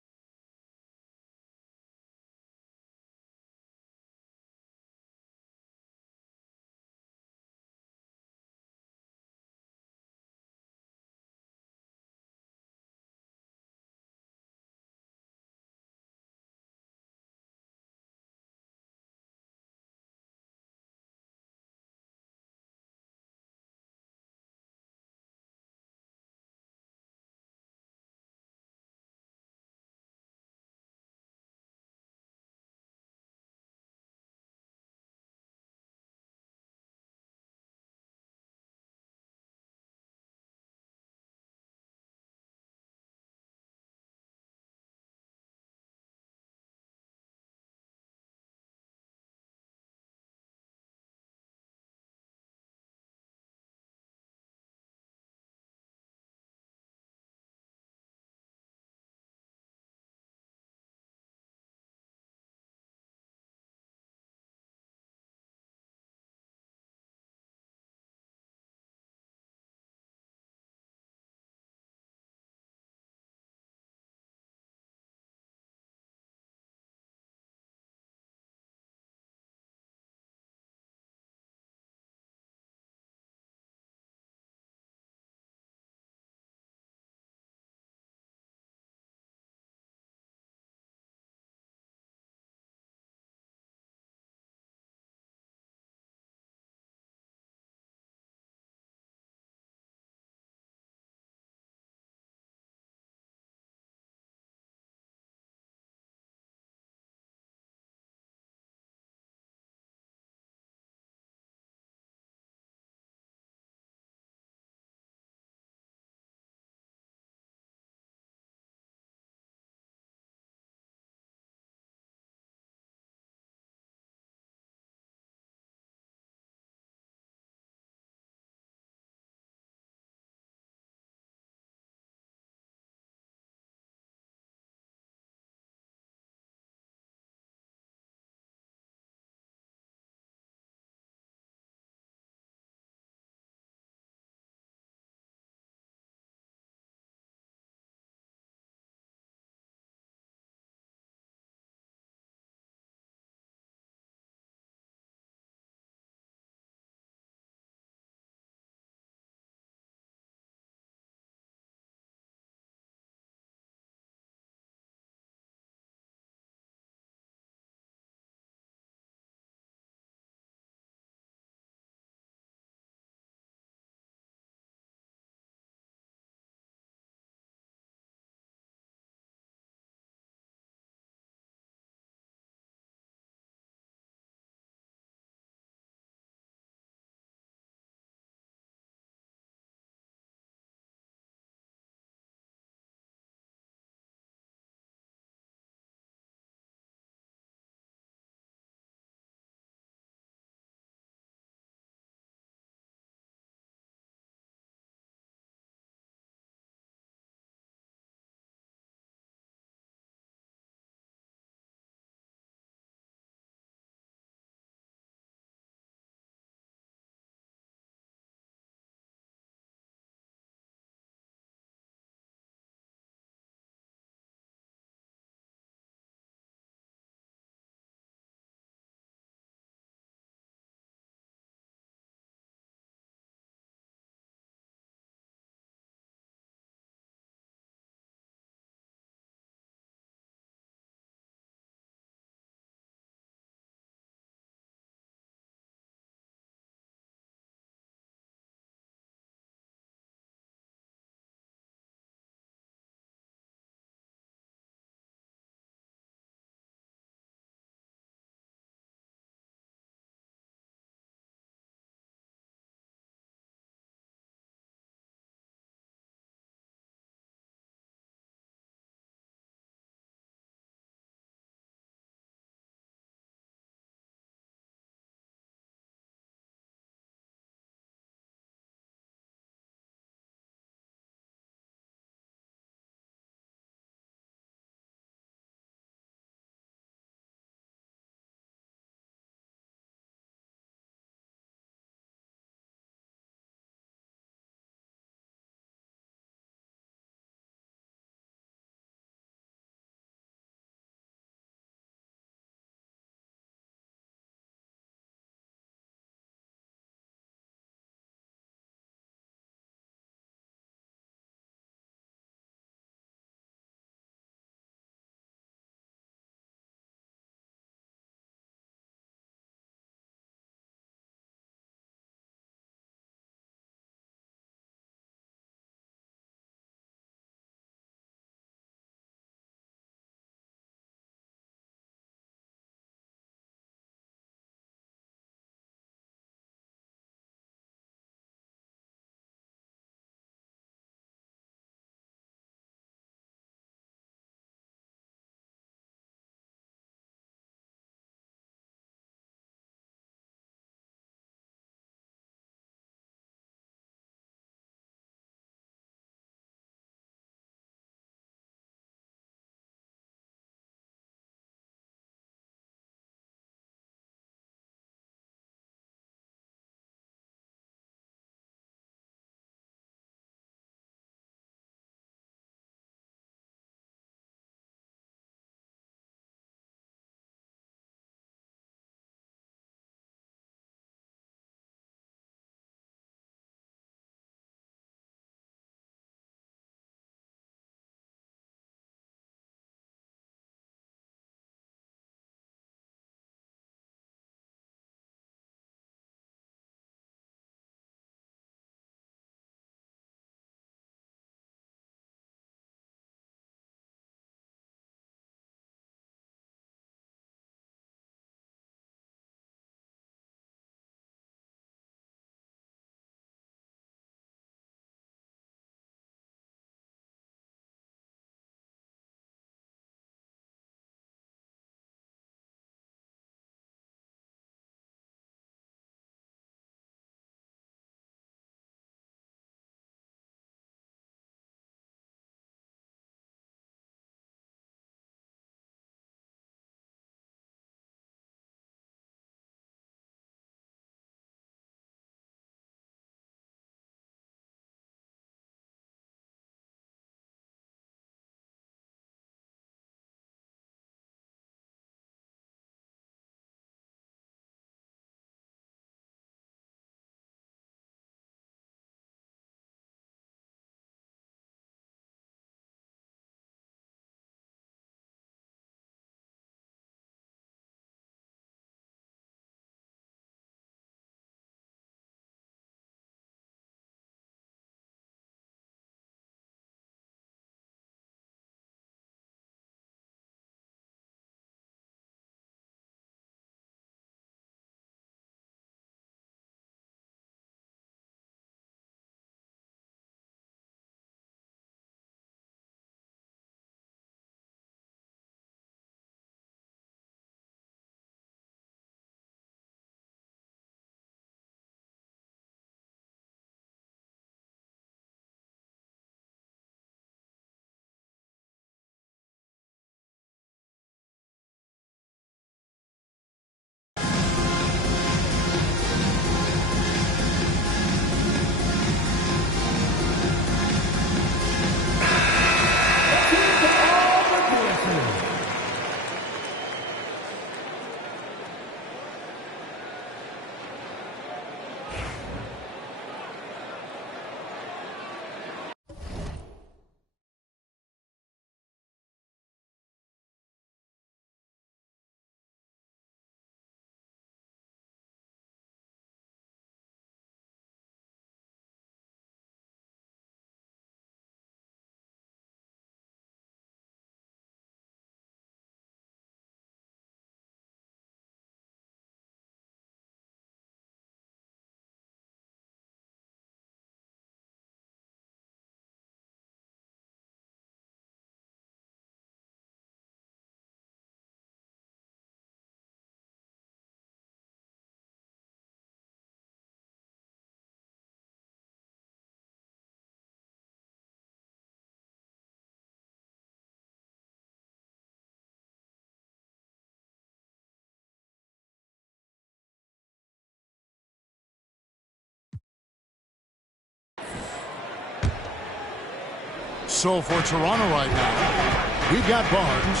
So for Toronto right now, we've got Barnes.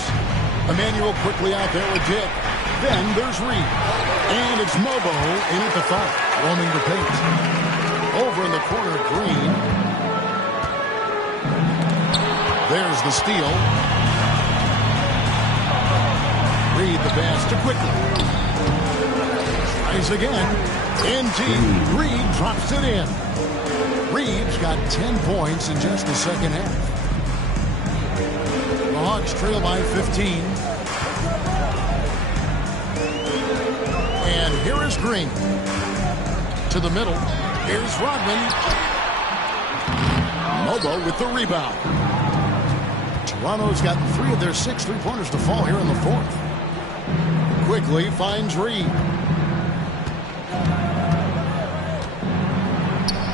Emmanuel quickly out there with Dick. Then there's Reed. And it's Mobo in at the 5, roaming the paint. Over in the corner, Green. There's the steal. Reed the pass to Quickly. Tries again. In deep. Reed drops it in. Reed's got 10 points in just the second half. The Hawks trail by 15. And here is Green. To the middle. Here's Rodman. Mobo with the rebound. Toronto's got 3 of their 6 3-pointers to fall here in the 4th. Quickly finds Reed.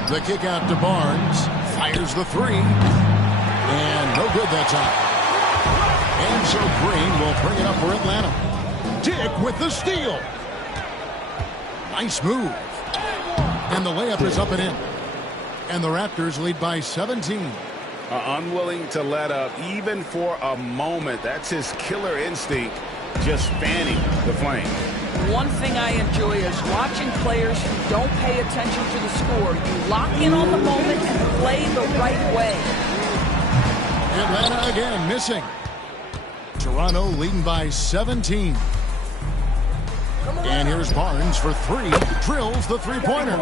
The kick out to Barnes. Fires the 3. And no good that time. And so Green will bring it up for Atlanta. Dick with the steal. Nice move. And the layup is up and in. And the Raptors lead by 17. Unwilling to let up even for a moment. That's his killer instinct, just fanning the flame. One thing I enjoy is watching players who don't pay attention to the score. You lock in on the moment and play the right way. Atlanta again missing. Toronto leading by 17. And here's Barnes for 3. Drills the 3-pointer.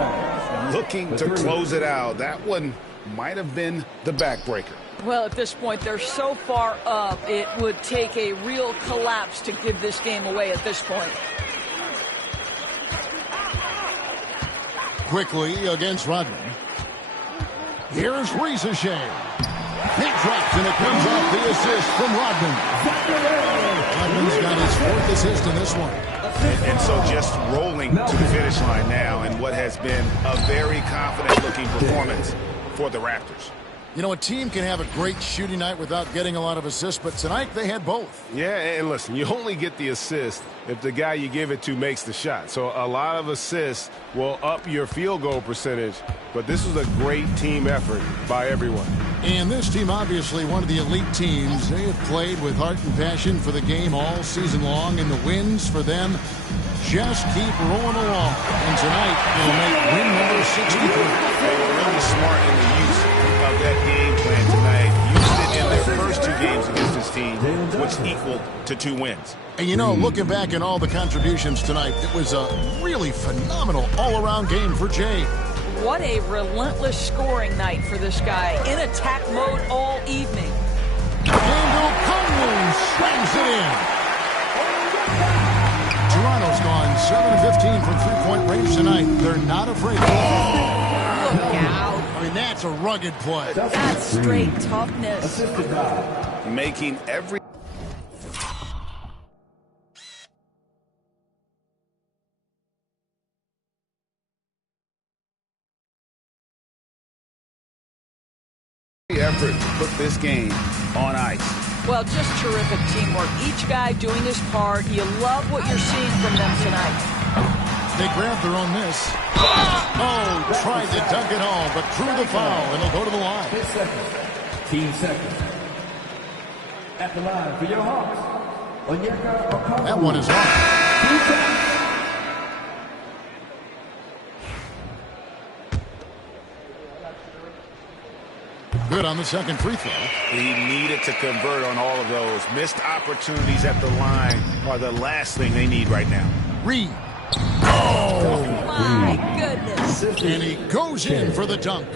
Looking to close it out. That one might have been the backbreaker. Well, at this point, they're so far up, it would take a real collapse to give this game away at this point. Quickly against Rodman. Here's Rizachet. He drops and it comes off the assist from Rodman. Rodman's got his 4th assist in this one. And so just rolling to the finish line now in what has been a very confident-looking performance for the Raptors. You know, a team can have a great shooting night without getting a lot of assists, but tonight they had both. Yeah, and listen, you only get the assist if the guy you give it to makes the shot. So a lot of assists will up your field goal percentage, but this was a great team effort by everyone. And this team, obviously one of the elite teams. They have played with heart and passion for the game all season long, and the wins for them just keep rolling along. And tonight, they'll make win number 63. They were really smart in the use of that game plan tonight. Used it in their first 2 games against this team, which equaled to 2 wins. And you know, looking back at all the contributions tonight, it was a really phenomenal all-around game for Jay. What a relentless scoring night for this guy. In attack mode all evening. And O'Connell slams it in. Toronto's gone 7-15 from 3-point range tonight. They're not afraid of it. Look out. I mean, that's a rugged play. That's straight toughness. Making every effort to put this game on ice. Well, just terrific teamwork. Each guy doing his part. You love what you're seeing from them tonight. They grabbed their own miss. Oh, tried to dunk it home, but drew the foul, and they'll go to the line. 10 seconds. 10 seconds. At the line for your Hawks. That one is off. Good on the second free throw. He needed to convert on all of those. Missed opportunities at the line are the last thing they need right now. Reed. Oh, my goodness. And he goes in for the dunk.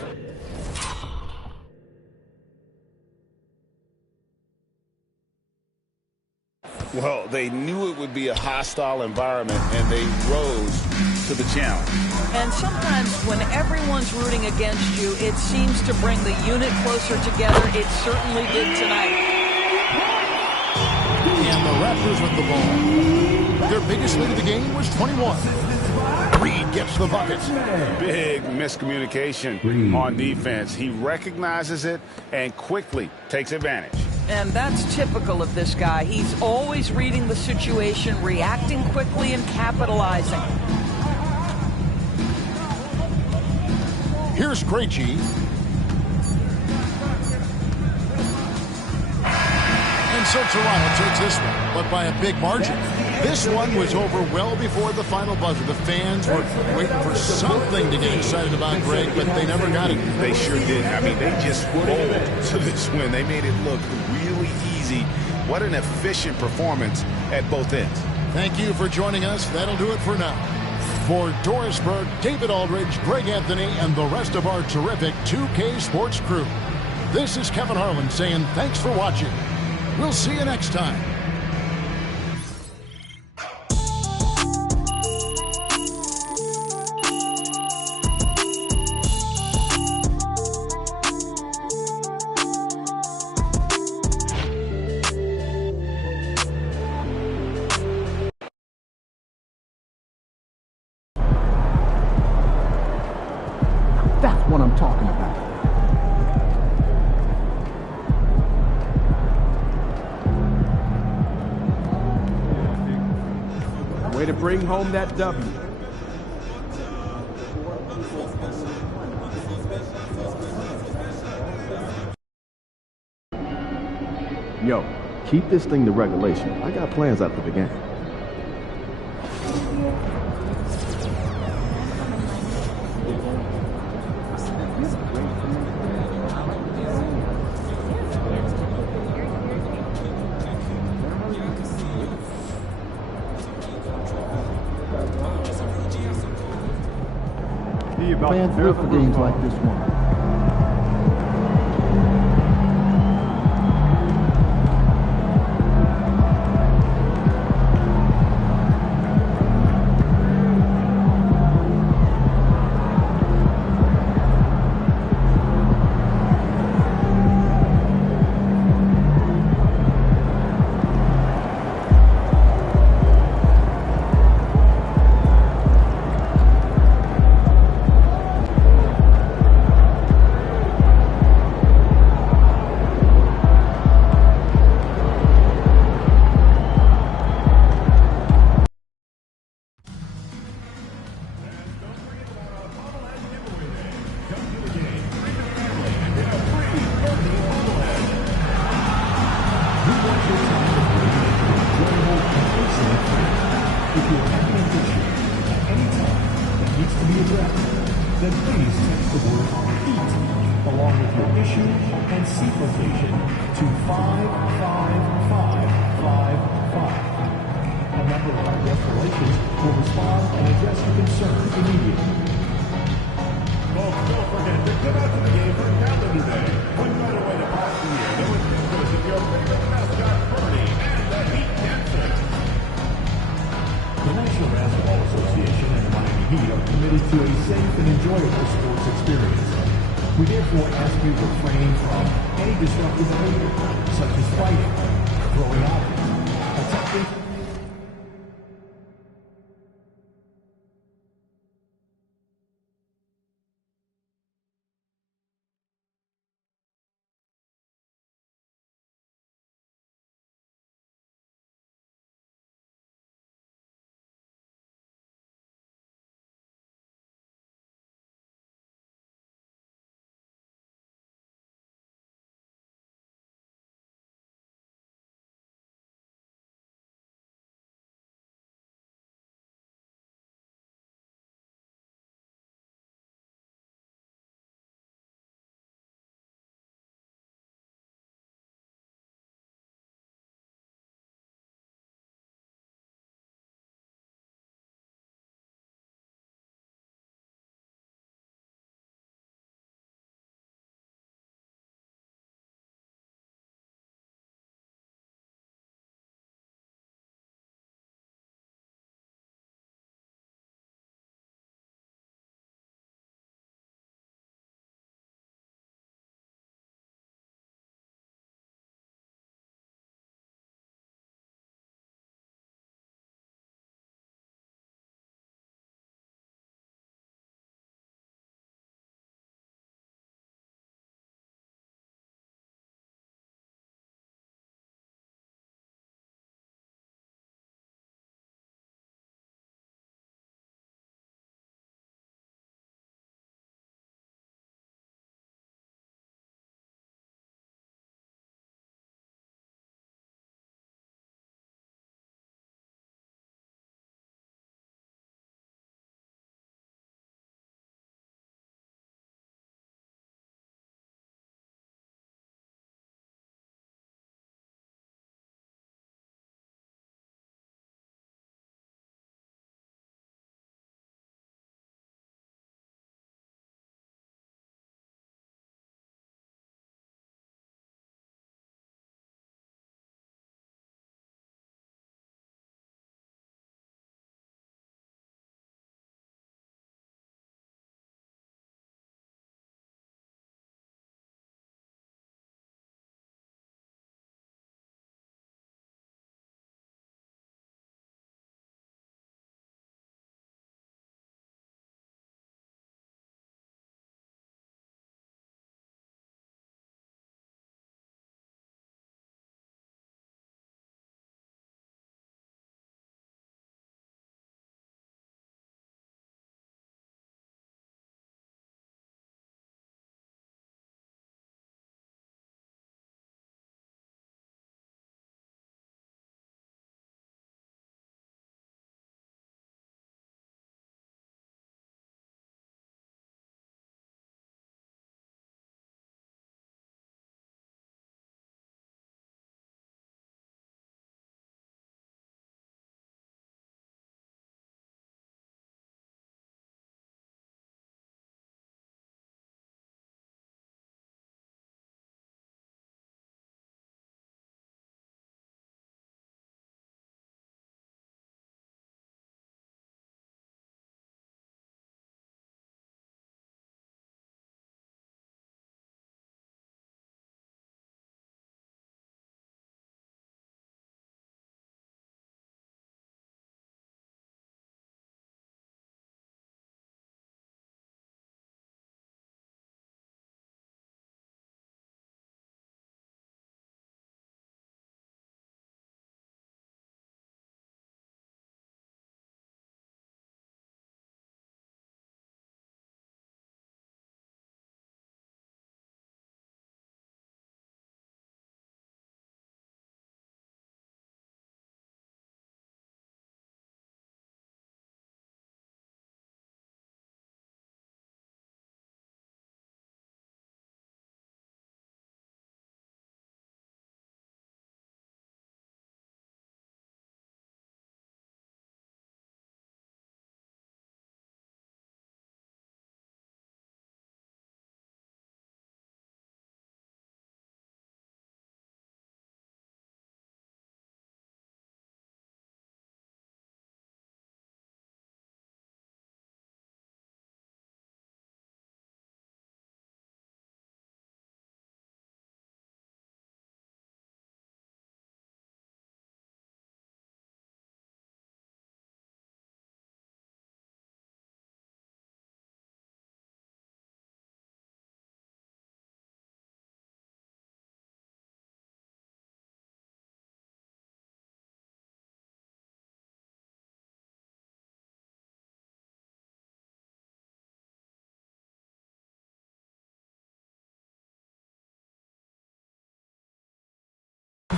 Well, they knew it would be a hostile environment, and they rose to the challenge. And sometimes when everyone's rooting against you, it seems to bring the unit closer together. It certainly did tonight. And the Raptors with the ball. Their biggest lead of the game was 21. Reed gets the bucket. Big miscommunication on defense. He recognizes it and quickly takes advantage. And that's typical of this guy. He's always reading the situation, reacting quickly, and capitalizing. Here's Krejci. And so Toronto takes this one, but by a big margin. This one was over well before the final buzzer. The fans were waiting for something to get excited about, Greg, but they never got it. They sure did. I mean, they just rolled to this win. They made it look really easy. What an efficient performance at both ends. Thank you for joining us. That'll do it for now. For Doris Burke, David Aldridge, Greg Anthony, and the rest of our terrific 2K Sports crew, this is Kevin Harlan saying thanks for watching. We'll see you next time. That's what I'm talking about. Way to bring home that W. Yo, keep this thing to regulation. I got plans after the game. Fans live for games like this one. If you have an issue at any time that needs to be addressed, then please text the word HEAT along with your issue and seat location to 55555. A member of our guest relations will respond and address your concern immediately. Folks, don't forget to come out to the game for Calendar Day. What better way to pass the year than with pictures of your favorite mascot, Bernie, and the Heat Dancers. The National Basketball Association and the Miami Heat are committed to a safe and enjoyable sports experience. We therefore ask you to refrain from any disruptive behavior, such as fighting, throwing objects, attempting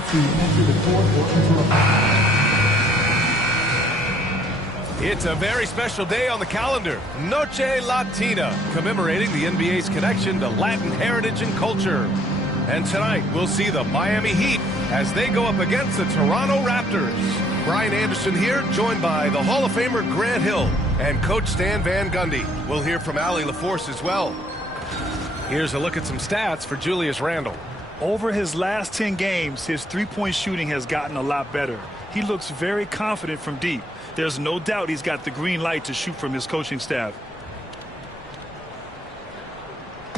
to enter the court or interrupt. It's a very special day on the calendar, Noche Latina, commemorating the NBA's connection to Latin heritage and culture. And tonight, we'll see the Miami Heat as they go up against the Toronto Raptors. Brian Anderson here, joined by the Hall of Famer Grant Hill and Coach Stan Van Gundy. We'll hear from Allie LaForce as well. Here's a look at some stats for Julius Randle. Over his last 10 games, his three-point shooting has gotten a lot better. He looks very confident from deep. There's no doubt he's got the green light to shoot from his coaching staff.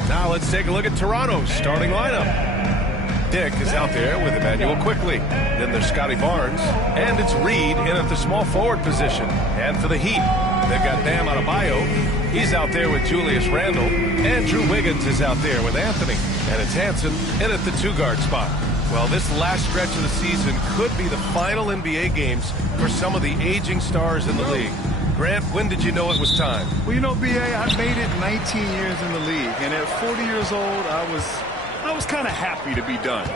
Now let's take a look at Toronto's starting lineup. Dick is out there with Emmanuel Quickley. Then there's Scotty Barnes. And it's Reed in at the small forward position. And for the Heat, they've got Bam Adebayo. He's out there with Julius Randle. And Drew Wiggins is out there with Anthony. And it's Hansen in at the two-guard spot. Well, this last stretch of the season could be the final NBA games for some of the aging stars in the league. Grant, when did you know it was time? Well, you know, B.A., I made it 19 years in the league. And at 40 years old, I was kind of happy to be done.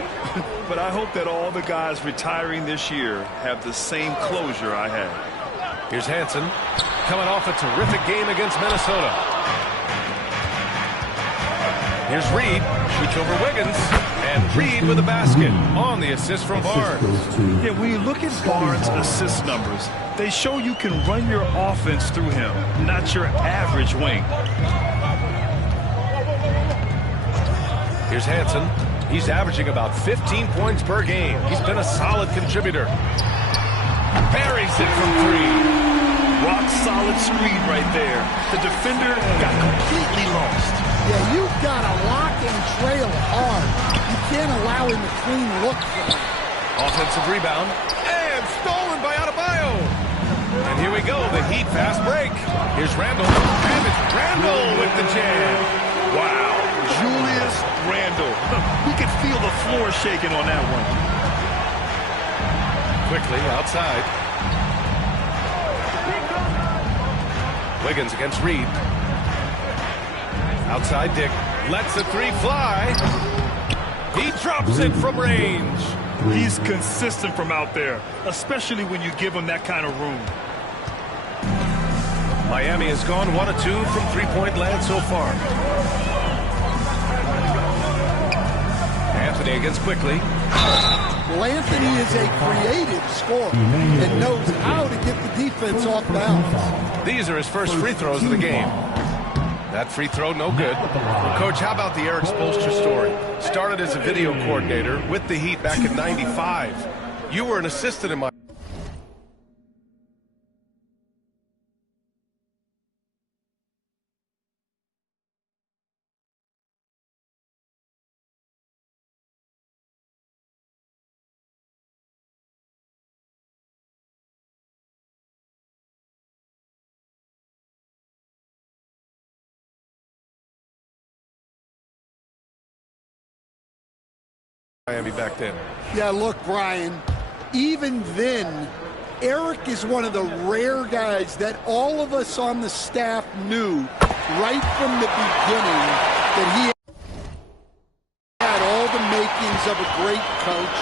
But I hope that all the guys retiring this year have the same closure I had. Here's Hansen coming off a terrific game against Minnesota. Here's Reed, shoots over Wiggins, and Reed with a basket on the assist from Barnes. Yeah, when you look at Barnes' assist numbers, they show you can run your offense through him, not your average wing. Here's Hansen. He's averaging about 15 points per game. He's been a solid contributor. Buries it from three. Rock solid screen right there. The defender got completely lost. Yeah, you've got to lock and trail hard. You can't allow him a clean look for that. Offensive rebound. And stolen by Adebayo. And here we go, the Heat fast break. Here's Randle. And it's Randle with the jam. Wow, Julius Randle. We could feel the floor shaking on that one. Quickly outside. Wiggins against Reed. Outside Dick. Lets the three fly. He drops it from range. He's consistent from out there, especially when you give him that kind of room. Miami has gone 1 of 2 from three-point land so far. Anthony against Quickley. Well, Anthony is a creative scorer and knows how to get the defense off balance. These are his first free throws of the game. That free throw, no good. Well, Coach, how about the Eric Spoelstra story? Started as a video coordinator with the Heat back in '95. You were an assistant in my... Miami back then. Yeah, look, Brian, even then, Eric is one of the rare guys that all of us on the staff knew right from the beginning that he had all the makings of a great coach.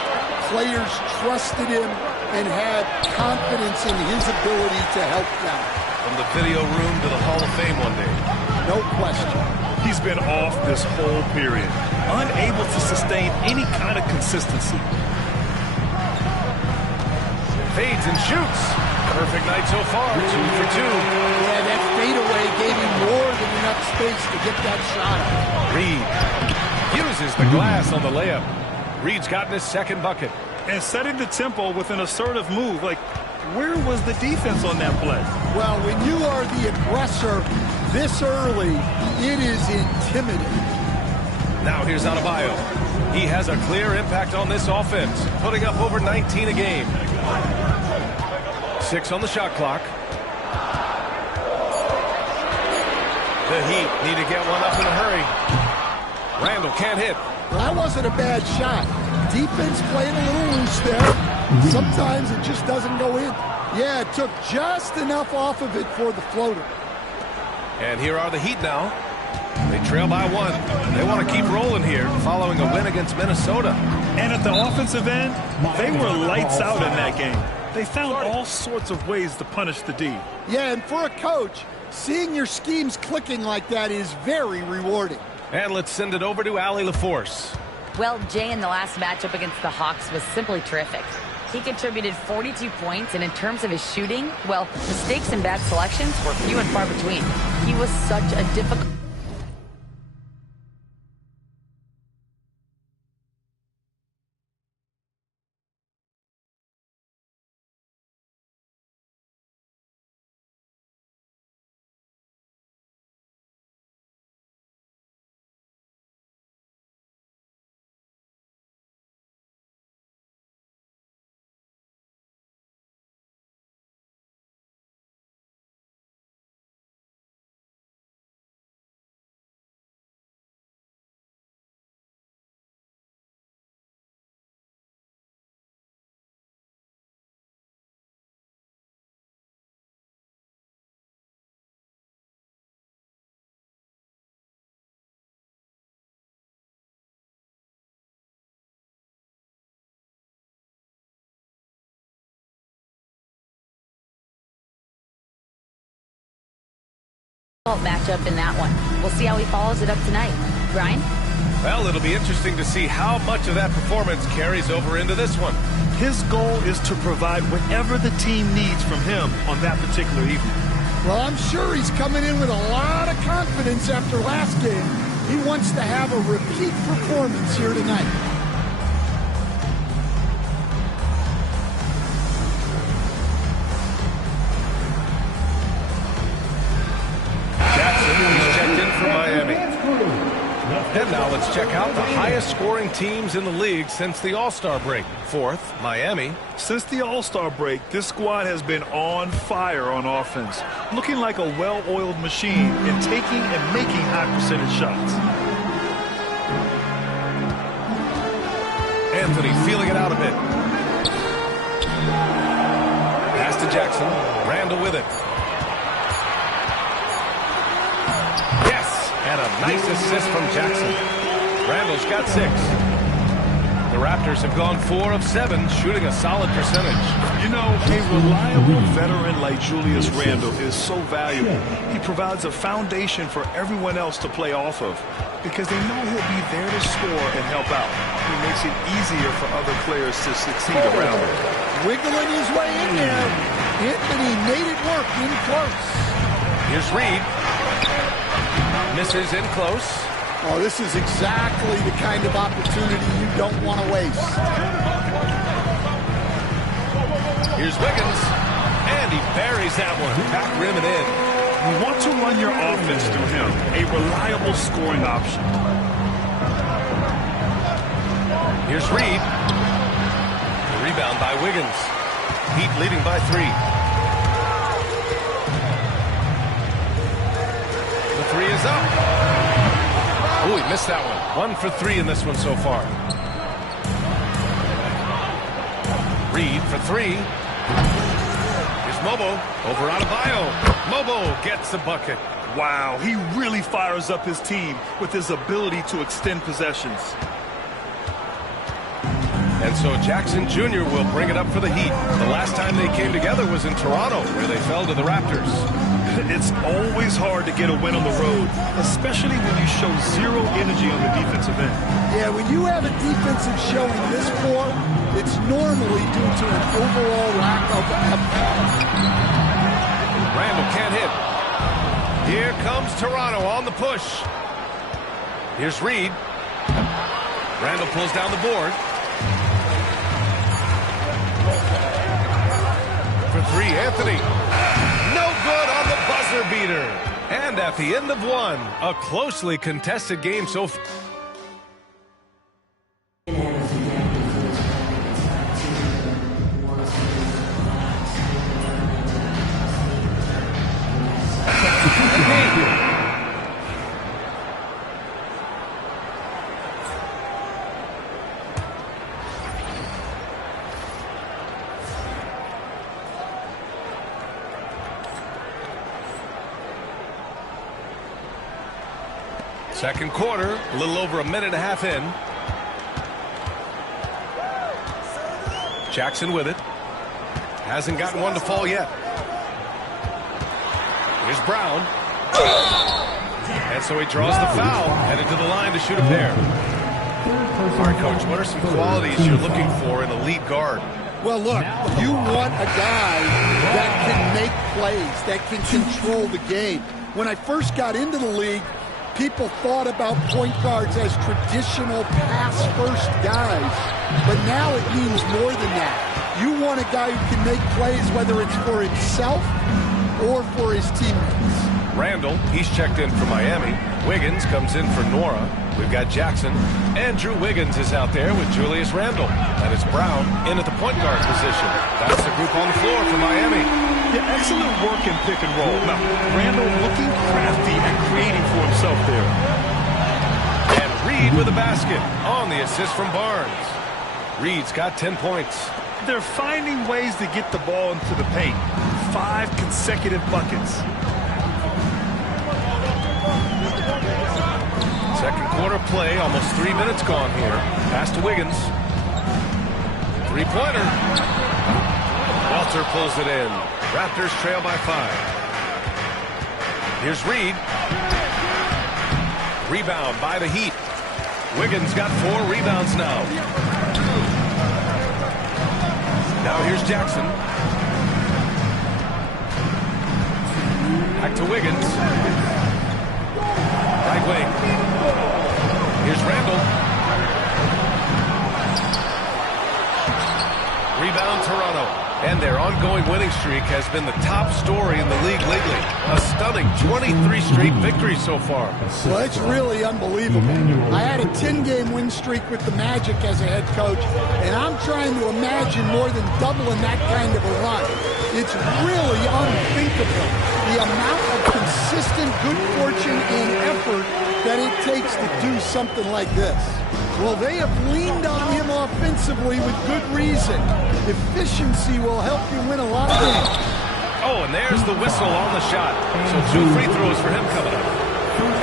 Players trusted him and had confidence in his ability to help them. From the video room to the Hall of Fame one day. No question. He's been off this whole period, unable to sustain any kind of consistency. Fades and shoots. Perfect night so far, 2 for 2. Yeah, that fadeaway gave him more than enough space to get that shot. Reed uses the glass on the layup. Reed's gotten his second bucket. And setting the tempo with an assertive move. Like, where was the defense on that play? Well, when you are the aggressor this early, it is intimidating. Now here's Adebayo. He has a clear impact on this offense, putting up over 19 a game. 6 on the shot clock. The Heat need to get one up in a hurry. Randle can't hit. Well, that wasn't a bad shot. Defense playing a little loose there. Sometimes it just doesn't go in. Yeah, it took just enough off of it for the floater. And here are the Heat now. They trail by 1. They want to keep rolling here following a win against Minnesota. And at the offensive end, they were lights out in that game. They found all sorts of ways to punish the D. Yeah, and for a coach, seeing your schemes clicking like that is very rewarding. And let's send it over to Allie LaForce. Well, Jay in the last matchup against the Hawks was simply terrific. He contributed 42 points, and in terms of his shooting, well, mistakes and bad selections were few and far between. He was such a difficult... matchup in that one. We'll see how he follows it up tonight. Brian? Well, it'll be interesting to see how much of that performance carries over into this one. His goal is to provide whatever the team needs from him on that particular evening. Well, I'm sure he's coming in with a lot of confidence after last game. He wants to have a repeat performance here tonight. He's checked in for Miami. And now let's check out the highest scoring teams in the league since the All-Star break. 4th, Miami. Since the All-Star break, this squad has been on fire on offense, looking like a well-oiled machine and taking and making high percentage shots. Anthony feeling it out a bit. Pass to Jackson. Randall with it. And a nice assist from Jackson. Randall's got 6. The Raptors have gone 4 of 7, shooting a solid percentage. You know, a reliable veteran like Julius Randle is so valuable. He provides a foundation for everyone else to play off of because they know he'll be there to score and help out. He makes it easier for other players to succeed around him. Wiggling his way in there. Anthony made it work in close. Here's Reed. Misses in close. Oh, this is exactly the kind of opportunity you don't want to waste. Here's Wiggins. And he buries that one. Back rim and in. You want to run your offense through him. A reliable scoring option. Here's Reed. The rebound by Wiggins. Heat leading by 3. 3 is up. Oh, he missed that one. 1 for 3 in this one so far. Reed for 3. Here's Mobo over Adebayo. Mobo gets the bucket. Wow, he really fires up his team with his ability to extend possessions. And so Jackson Jr. will bring it up for the Heat. The last time they came together was in Toronto, where they fell to the Raptors. It's always hard to get a win on the road, especially when you show zero energy on the defensive end. Yeah, when you have a defensive showing this poor, it's normally due to an overall lack of effort. Randall can't hit. Here comes Toronto on the push. Here's Reed. Randall pulls down the board. For 3, Anthony. No good on the buzzer beater. And at the end of 1, a closely contested game so far. Second quarter, a little over a minute and a half in. Jackson with it. Hasn't gotten one to fall yet. Here's Brown. And so he draws the foul, headed to the line to shoot a pair. All right, Coach, what are some qualities you're looking for in a lead guard? Well, look, you want a guy that can make plays, that can control the game. When I first got into the league, people thought about point guards as traditional pass-first guys, but now it means more than that. You want a guy who can make plays, whether it's for himself or for his teammates. Randall, he's checked in for Miami. Wiggins comes in for Nora. We've got Jackson. Andrew Wiggins is out there with Julius Randle. And it's Brown in at the point guard position. That's the group on the floor for Miami. Yeah, excellent work in pick and roll. Now, Randall looking crafty and creating for himself there. And Reed with a basket on the assist from Barnes. Reed's got 10 points. They're finding ways to get the ball into the paint. 5 consecutive buckets. Second quarter play, almost 3 minutes gone here. Pass to Wiggins. Three-pointer. Walter pulls it in. Raptors trail by 5. Here's Reed. Rebound by the Heat. Wiggins got 4 rebounds now. Now here's Jackson. Back to Wiggins. Right wing. Here's Randall. Rebound Toronto. And their ongoing winning streak has been the top story in the league lately. A stunning 23 straight victories so far. Well, it's really unbelievable. I had a 10-game win streak with the Magic as a head coach, and I'm trying to imagine more than doubling that kind of a run. It's really unthinkable, the amount of consistent good fortune and effort that it takes to do something like this. Well, they have leaned on him offensively with good reason. Efficiency will help you win a lot of games. Oh, and there's the whistle on the shot. So 2 free throws for him coming up.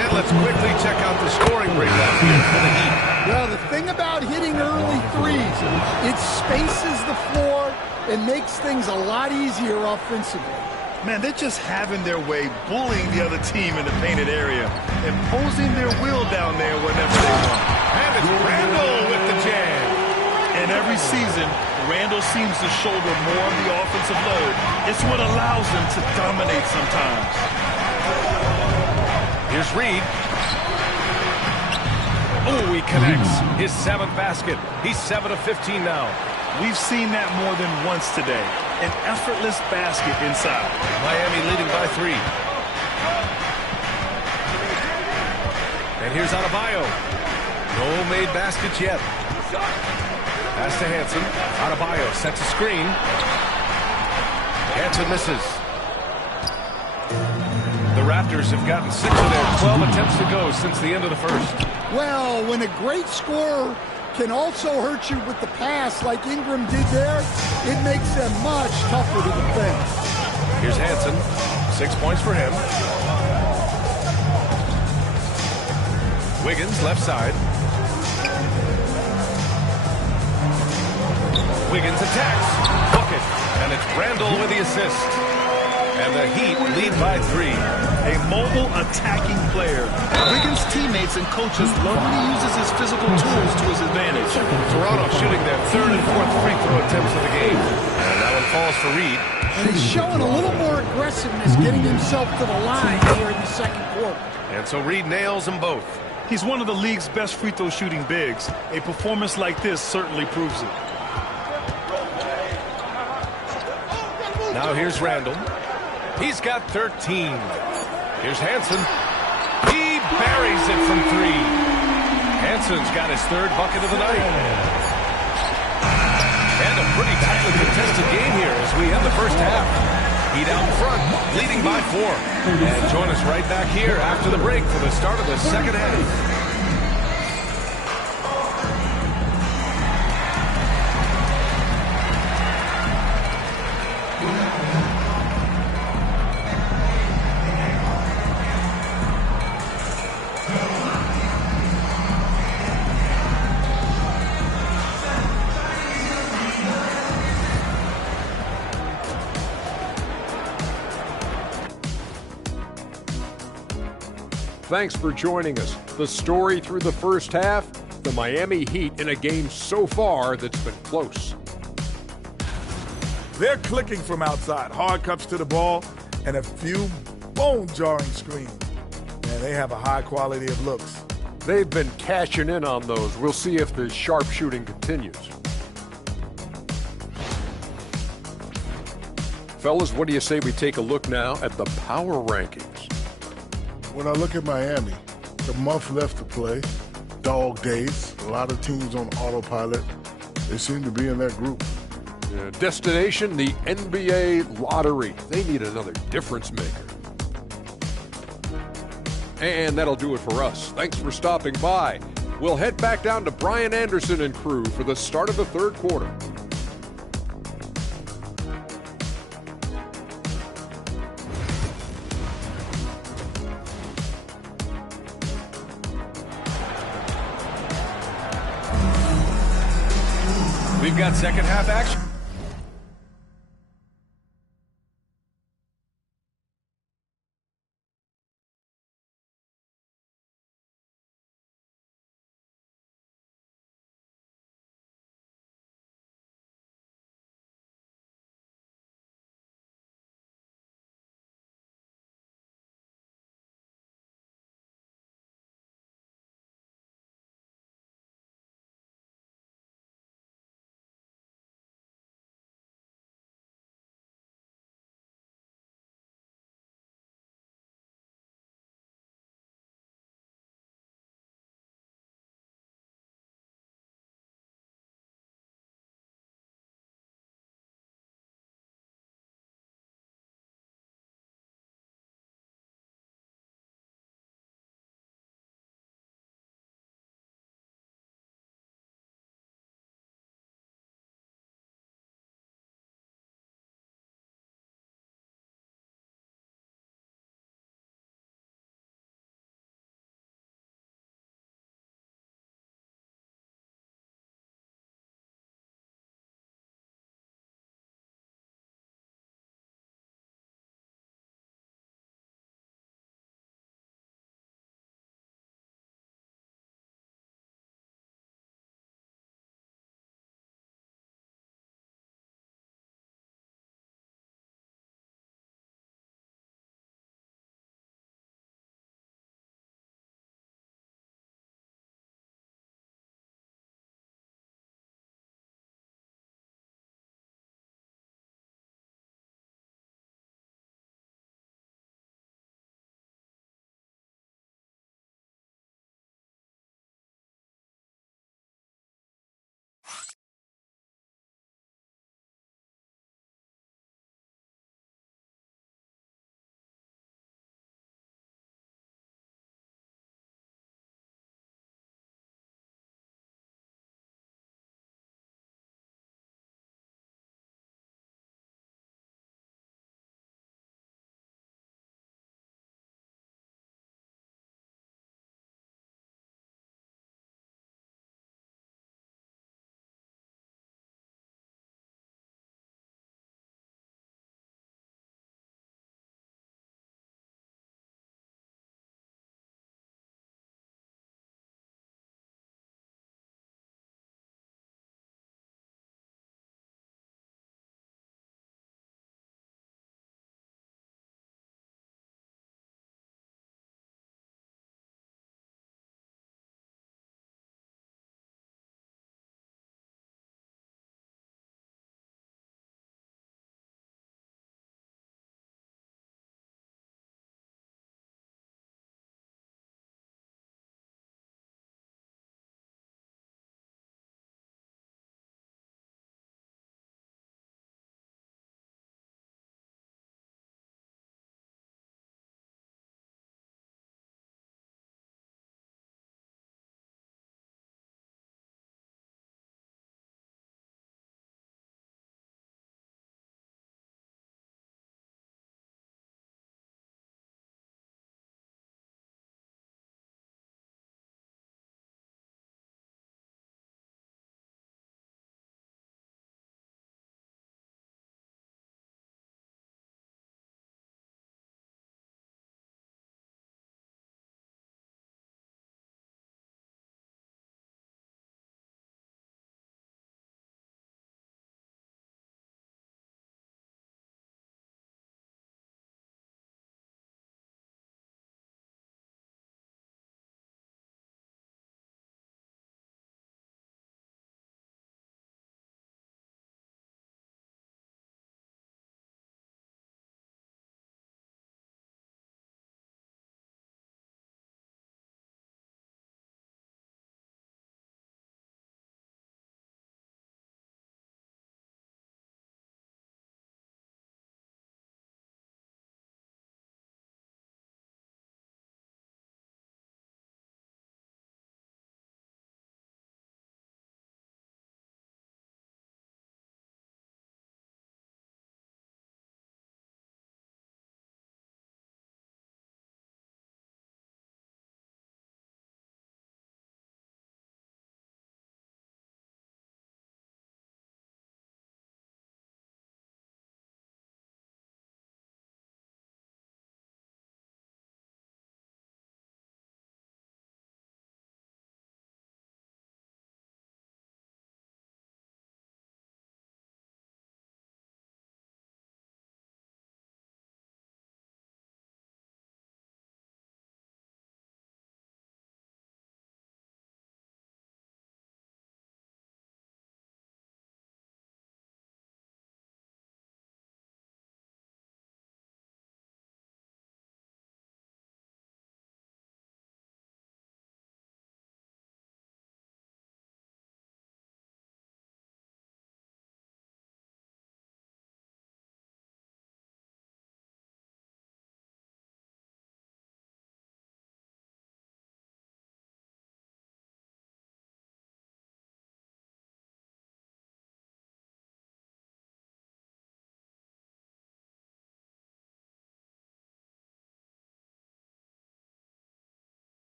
And let's quickly check out the scoring breakdown here for the Heat. Well, the thing about hitting early threes, it spaces the floor and makes things a lot easier offensively. Man, they're just having their way, bullying the other team in the painted area, imposing their will down there whenever they want. And it's Randall with the jam. And every season, Randall seems to shoulder more of the offensive load. It's what allows him to dominate sometimes. Here's Reed. Oh, he connects. His 7th basket. He's 7 of 15 now. We've seen that more than once today. An effortless basket inside. Miami leading by 3. And here's Adebayo. No made baskets yet. Pass to Hansen. Adebayo sets a screen. Hansen misses. The Raptors have gotten 6 of their 12 attempts to go since the end of the first. Well, when a great scorer can also hurt you with the pass like Ingram did there, it makes them much tougher to defend. Here's Hansen. 6 points for him. Wiggins, left side. Wiggins attacks. Bucket. And it's Randall with the assist. And the Heat lead by 3. A mobile attacking player. Wiggins' teammates and coaches love when he uses his physical tools to his advantage. Toronto shooting their 3rd and 4th free throw attempts of the game. And that one falls for Reed. And he's showing a little more aggressiveness, getting himself to the line here in the second quarter. And so Reed nails them both. He's one of the league's best free throw shooting bigs. A performance like this certainly proves it. Now here's Randall. He's got 13. Here's Hansen. He buries it from 3. Hansen's got his 3rd bucket of the night. And a pretty tightly contested game here as we end the first half. Heat out in front, leading by 4. And join us right back here after the break for the start of the second half. thanks for joining us. The story through the first half, the Miami Heat in a game so far that's been close. They're clicking from outside. Hard cuts to the ball and a few bone-jarring screens. Man, they have a high quality of looks. They've been cashing in on those. We'll see if the sharpshooting continues. Fellas, what do you say we take a look now at the power rankings? When I look at Miami, the month left to play, dog days, a lot of teams on autopilot. They seem to be in that group. Destination, the NBA lottery. They need another difference maker. And that'll do it for us. Thanks for stopping by. We'll head back down to Brian Anderson and crew for the start of the third quarter. We've got second half action.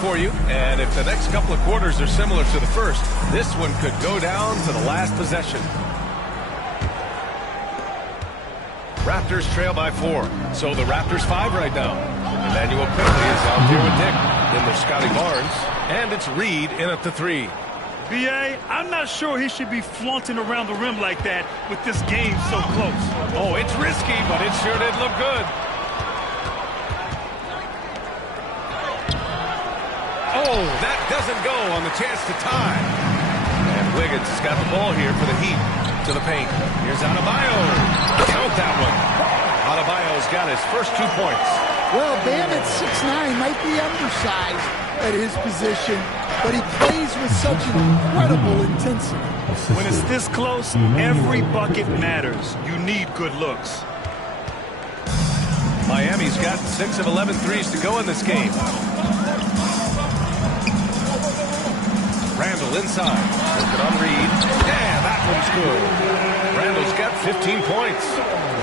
for you, and if the next couple of quarters are similar to the first, this one could go down to the last possession. Raptors trail by 4, so the Raptors 5 right now. Emmanuel quickly is out there with Dick. Then there's Scotty Barnes, and it's Reed in at the 3. B.A., I'm not sure he should be flaunting around the rim like that with this game so close. Oh, it's risky, but it sure did look good. Oh, that doesn't go on the chance to tie. And Wiggins has got the ball here for the Heat. To the paint. Here's Adebayo. Count that one. Adebayo's got his first 2 points. Well, Bam at 6'9" might be undersized at his position, but he plays with such an incredible intensity. When it's this close, every bucket matters. You need good looks. Miami's got 6 of 11 threes to go in this game. Randall inside. Working on Reed. Yeah, that one's good. Randall's got 15 points.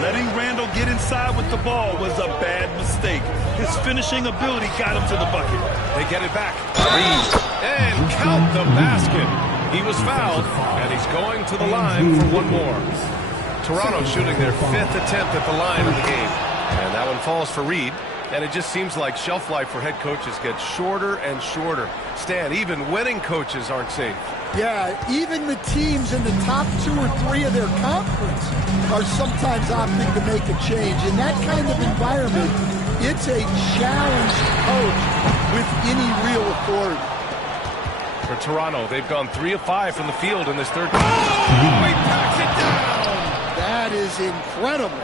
Letting Randall get inside with the ball was a bad mistake. His finishing ability got him to the bucket. They get it back. Reed. And count the basket. He was fouled, and he's going to the line for one more. Toronto shooting their 5th attempt at the line in the game. And that one falls for Reed. And it just seems like shelf life for head coaches gets shorter and shorter. Stan, even winning coaches aren't safe. Yeah, even the teams in the top 2 or 3 of their conference are sometimes opting to make a change. In that kind of environment, it's a challenge to coach with any real authority. For Toronto, they've gone 3 of 5 from the field in this third quarter. Oh, he packs it down! That is incredible.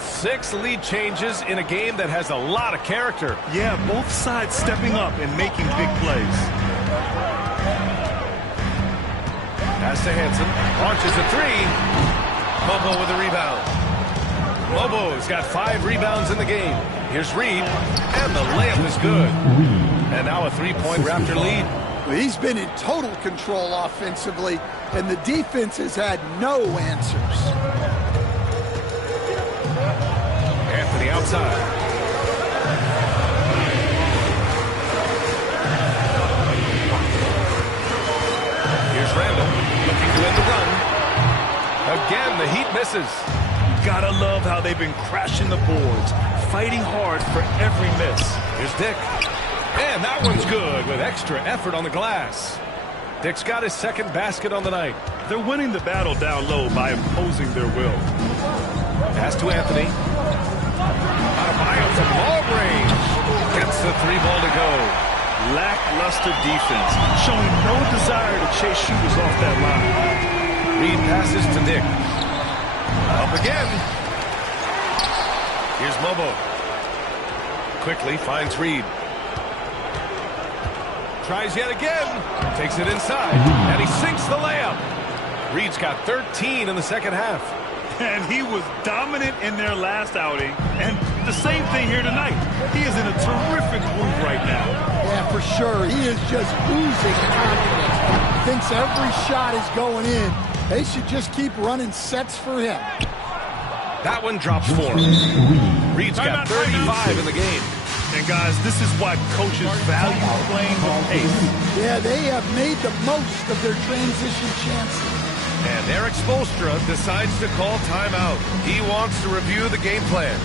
6 lead changes in a game that has a lot of character. Yeah, both sides stepping up and making big plays. Pass to Hansen. Launches a 3. Mobo with a rebound. Mobo's got 5 rebounds in the game. Here's Reed. And the layup is good. And now a 3-point Raptor lead. Well, he's been in total control offensively, and the defense has had no answers. Anthony outside. Here's Randall looking to end the run. Again, the Heat misses. Gotta love how they've been crashing the boards, fighting hard for every miss. Here's Dick. And that one's good with extra effort on the glass. Dick's got his 2nd basket on the night. They're winning the battle down low by imposing their will. Pass to Anthony. Adebayo from long range. Gets the 3 ball to go. Lackluster defense, showing no desire to chase shooters off that line. Reed passes to Dick. Up again. Here's Mobo. Quickly finds Reed. Tries yet again. Takes it inside. And he sinks the layup. Reed's got 13 in the second half. And he was dominant in their last outing. And the same thing here tonight. He is in a terrific groove right now. Yeah, for sure. He is just oozing confidence. Thinks every shot is going in. They should just keep running sets for him. That one drops for him. Reed's got 35 in the game. And guys, this is why coaches value playing with pace. Yeah, they have made the most of their transition chances. And Eric Spoelstra decides to call timeout. He wants to review the game plan.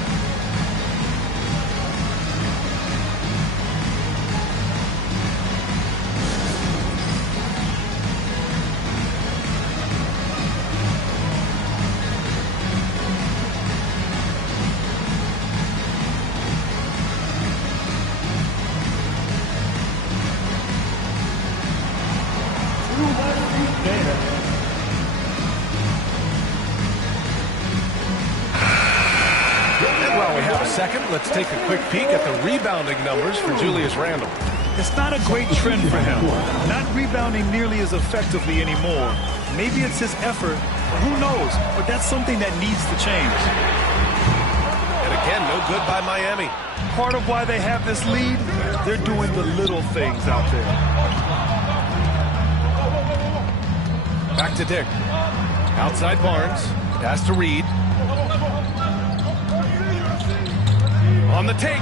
Let's take a quick peek at the rebounding numbers for Julius Randle. It's not a great trend for him. Not rebounding nearly as effectively anymore. Maybe it's his effort. Who knows? But that's something that needs to change. And again, no good by Miami. Part of why they have this lead, they're doing the little things out there. Back to Dick. Outside Barnes. Pass to Reed. On the take.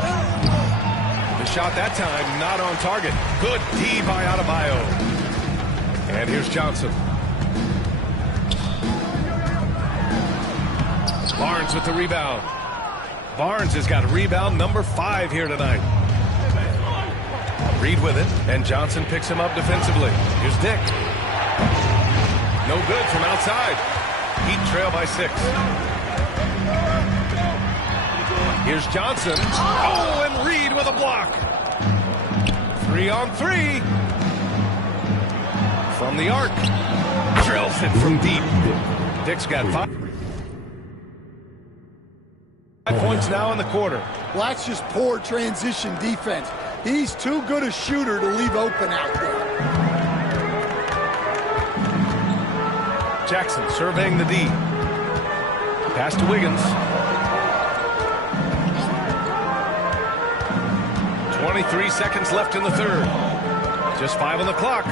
The shot that time not on target. Good D by Adebayo. And here's Johnson. Barnes with the rebound. Barnes has got rebound number 5 here tonight. Reed with it, and Johnson picks him up defensively. Here's Dick. No good from outside. Heat trail by 6. Here's Johnson. Oh, and Reed with a block. 3 on 3. From the arc. Drills it from deep. Dick's got 5 points now in the quarter. Well, that's just poor transition defense. He's too good a shooter to leave open out there. Jackson surveying the D. Pass to Wiggins. 23 seconds left in the third. Just 5 on the clock.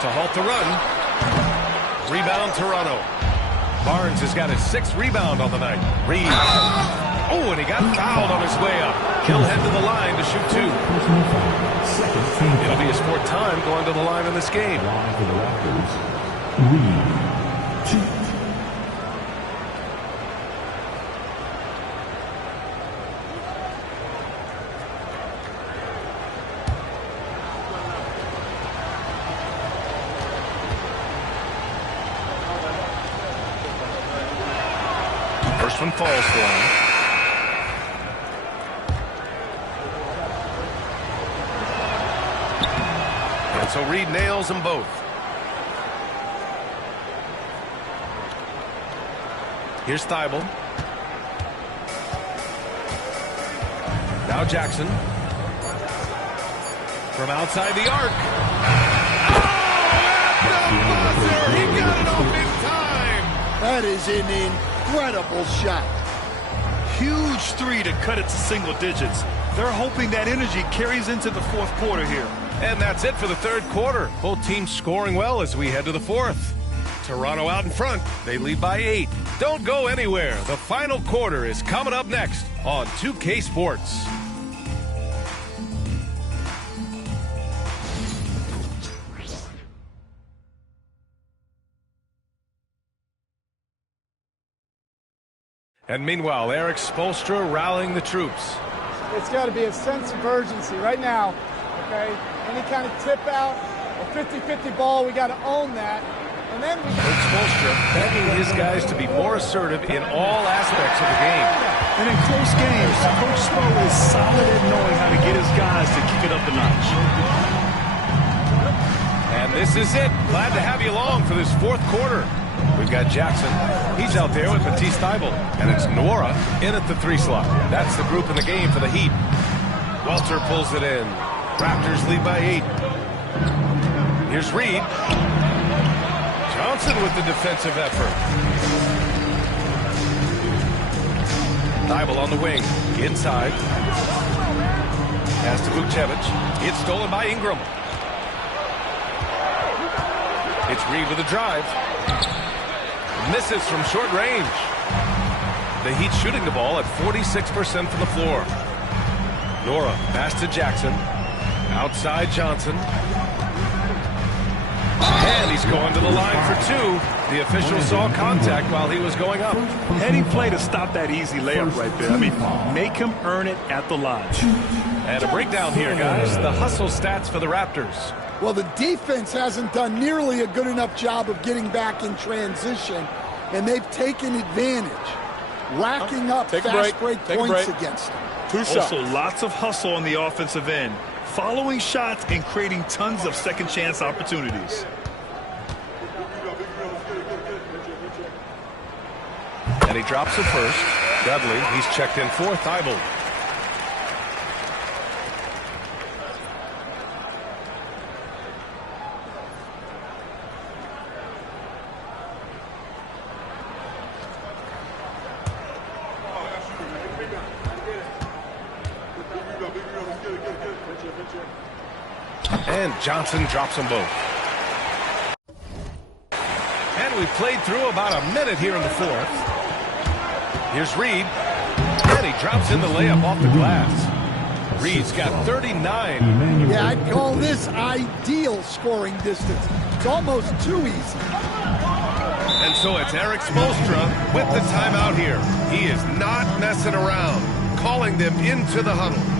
To halt the run. Rebound Toronto. Barnes has got his 6th rebound on the night. Reed. Oh, and he got fouled on his way up. He'll head to the line to shoot 2. It'll be his 4th time going to the line in this game. First one falls for him. And so Reed nails them both. Here's Thibault. Now Jackson. From outside the arc. Oh, at the buzzer! He got it off in time! That is an incredible shot. Huge 3 to cut it to single digits. They're hoping that energy carries into the 4th quarter here. And that's it for the 3rd quarter. Both teams scoring well as we head to the 4th. Toronto out in front. They lead by 8. Don't go anywhere. The final quarter is coming up next on 2K Sports. And meanwhile, Eric Spoelstra rallying the troops. It's got to be a sense of urgency right now, okay? Any kind of tip out or 50-50 ball, we got to own that. And then we Coach Spoelstra begging his guys to be more assertive in all aspects of the game. And in close games, Coach Spo is solid at knowing how to get his guys to kick it up a notch. And this is it. Glad to have you along for this 4th quarter. We've got Jackson. He's out there with Matisse Thybulle. And it's Nwora in at the 3 slot. That's the group in the game for the Heat. Welter pulls it in. Raptors lead by 8. Here's Reed. Johnson with the defensive effort. Thybulle on the wing. Inside. Pass to Vukcevic. It's stolen by Ingram. It's Reed with a drive. Misses from short range. The Heat shooting the ball at 46% from the floor. Nwora pass to Jackson. Outside Johnson. And he's going to the line for 2. The official saw contact while he was going up. Heading play to stop that easy layup right there. I mean, make him earn it at the line. And a breakdown here, guys. The hustle stats for the Raptors. Well, the defense hasn't done nearly a good enough job of getting back in transition, and they've taken advantage, racking up fast break points against them. 2 shots. Also, lots of hustle on the offensive end, following shots and creating tons of second chance opportunities. And he drops it first. Dudley, he's checked in for Thybulle. And Johnson drops them both. And we've played through about a minute here in the 4th. Here's Reed. And he drops in the layup off the glass. Reed's got 39. Yeah, I'd call this ideal scoring distance. It's almost too easy. And so it's Erik Spoelstra with the timeout here. He is not messing around, calling them into the huddle.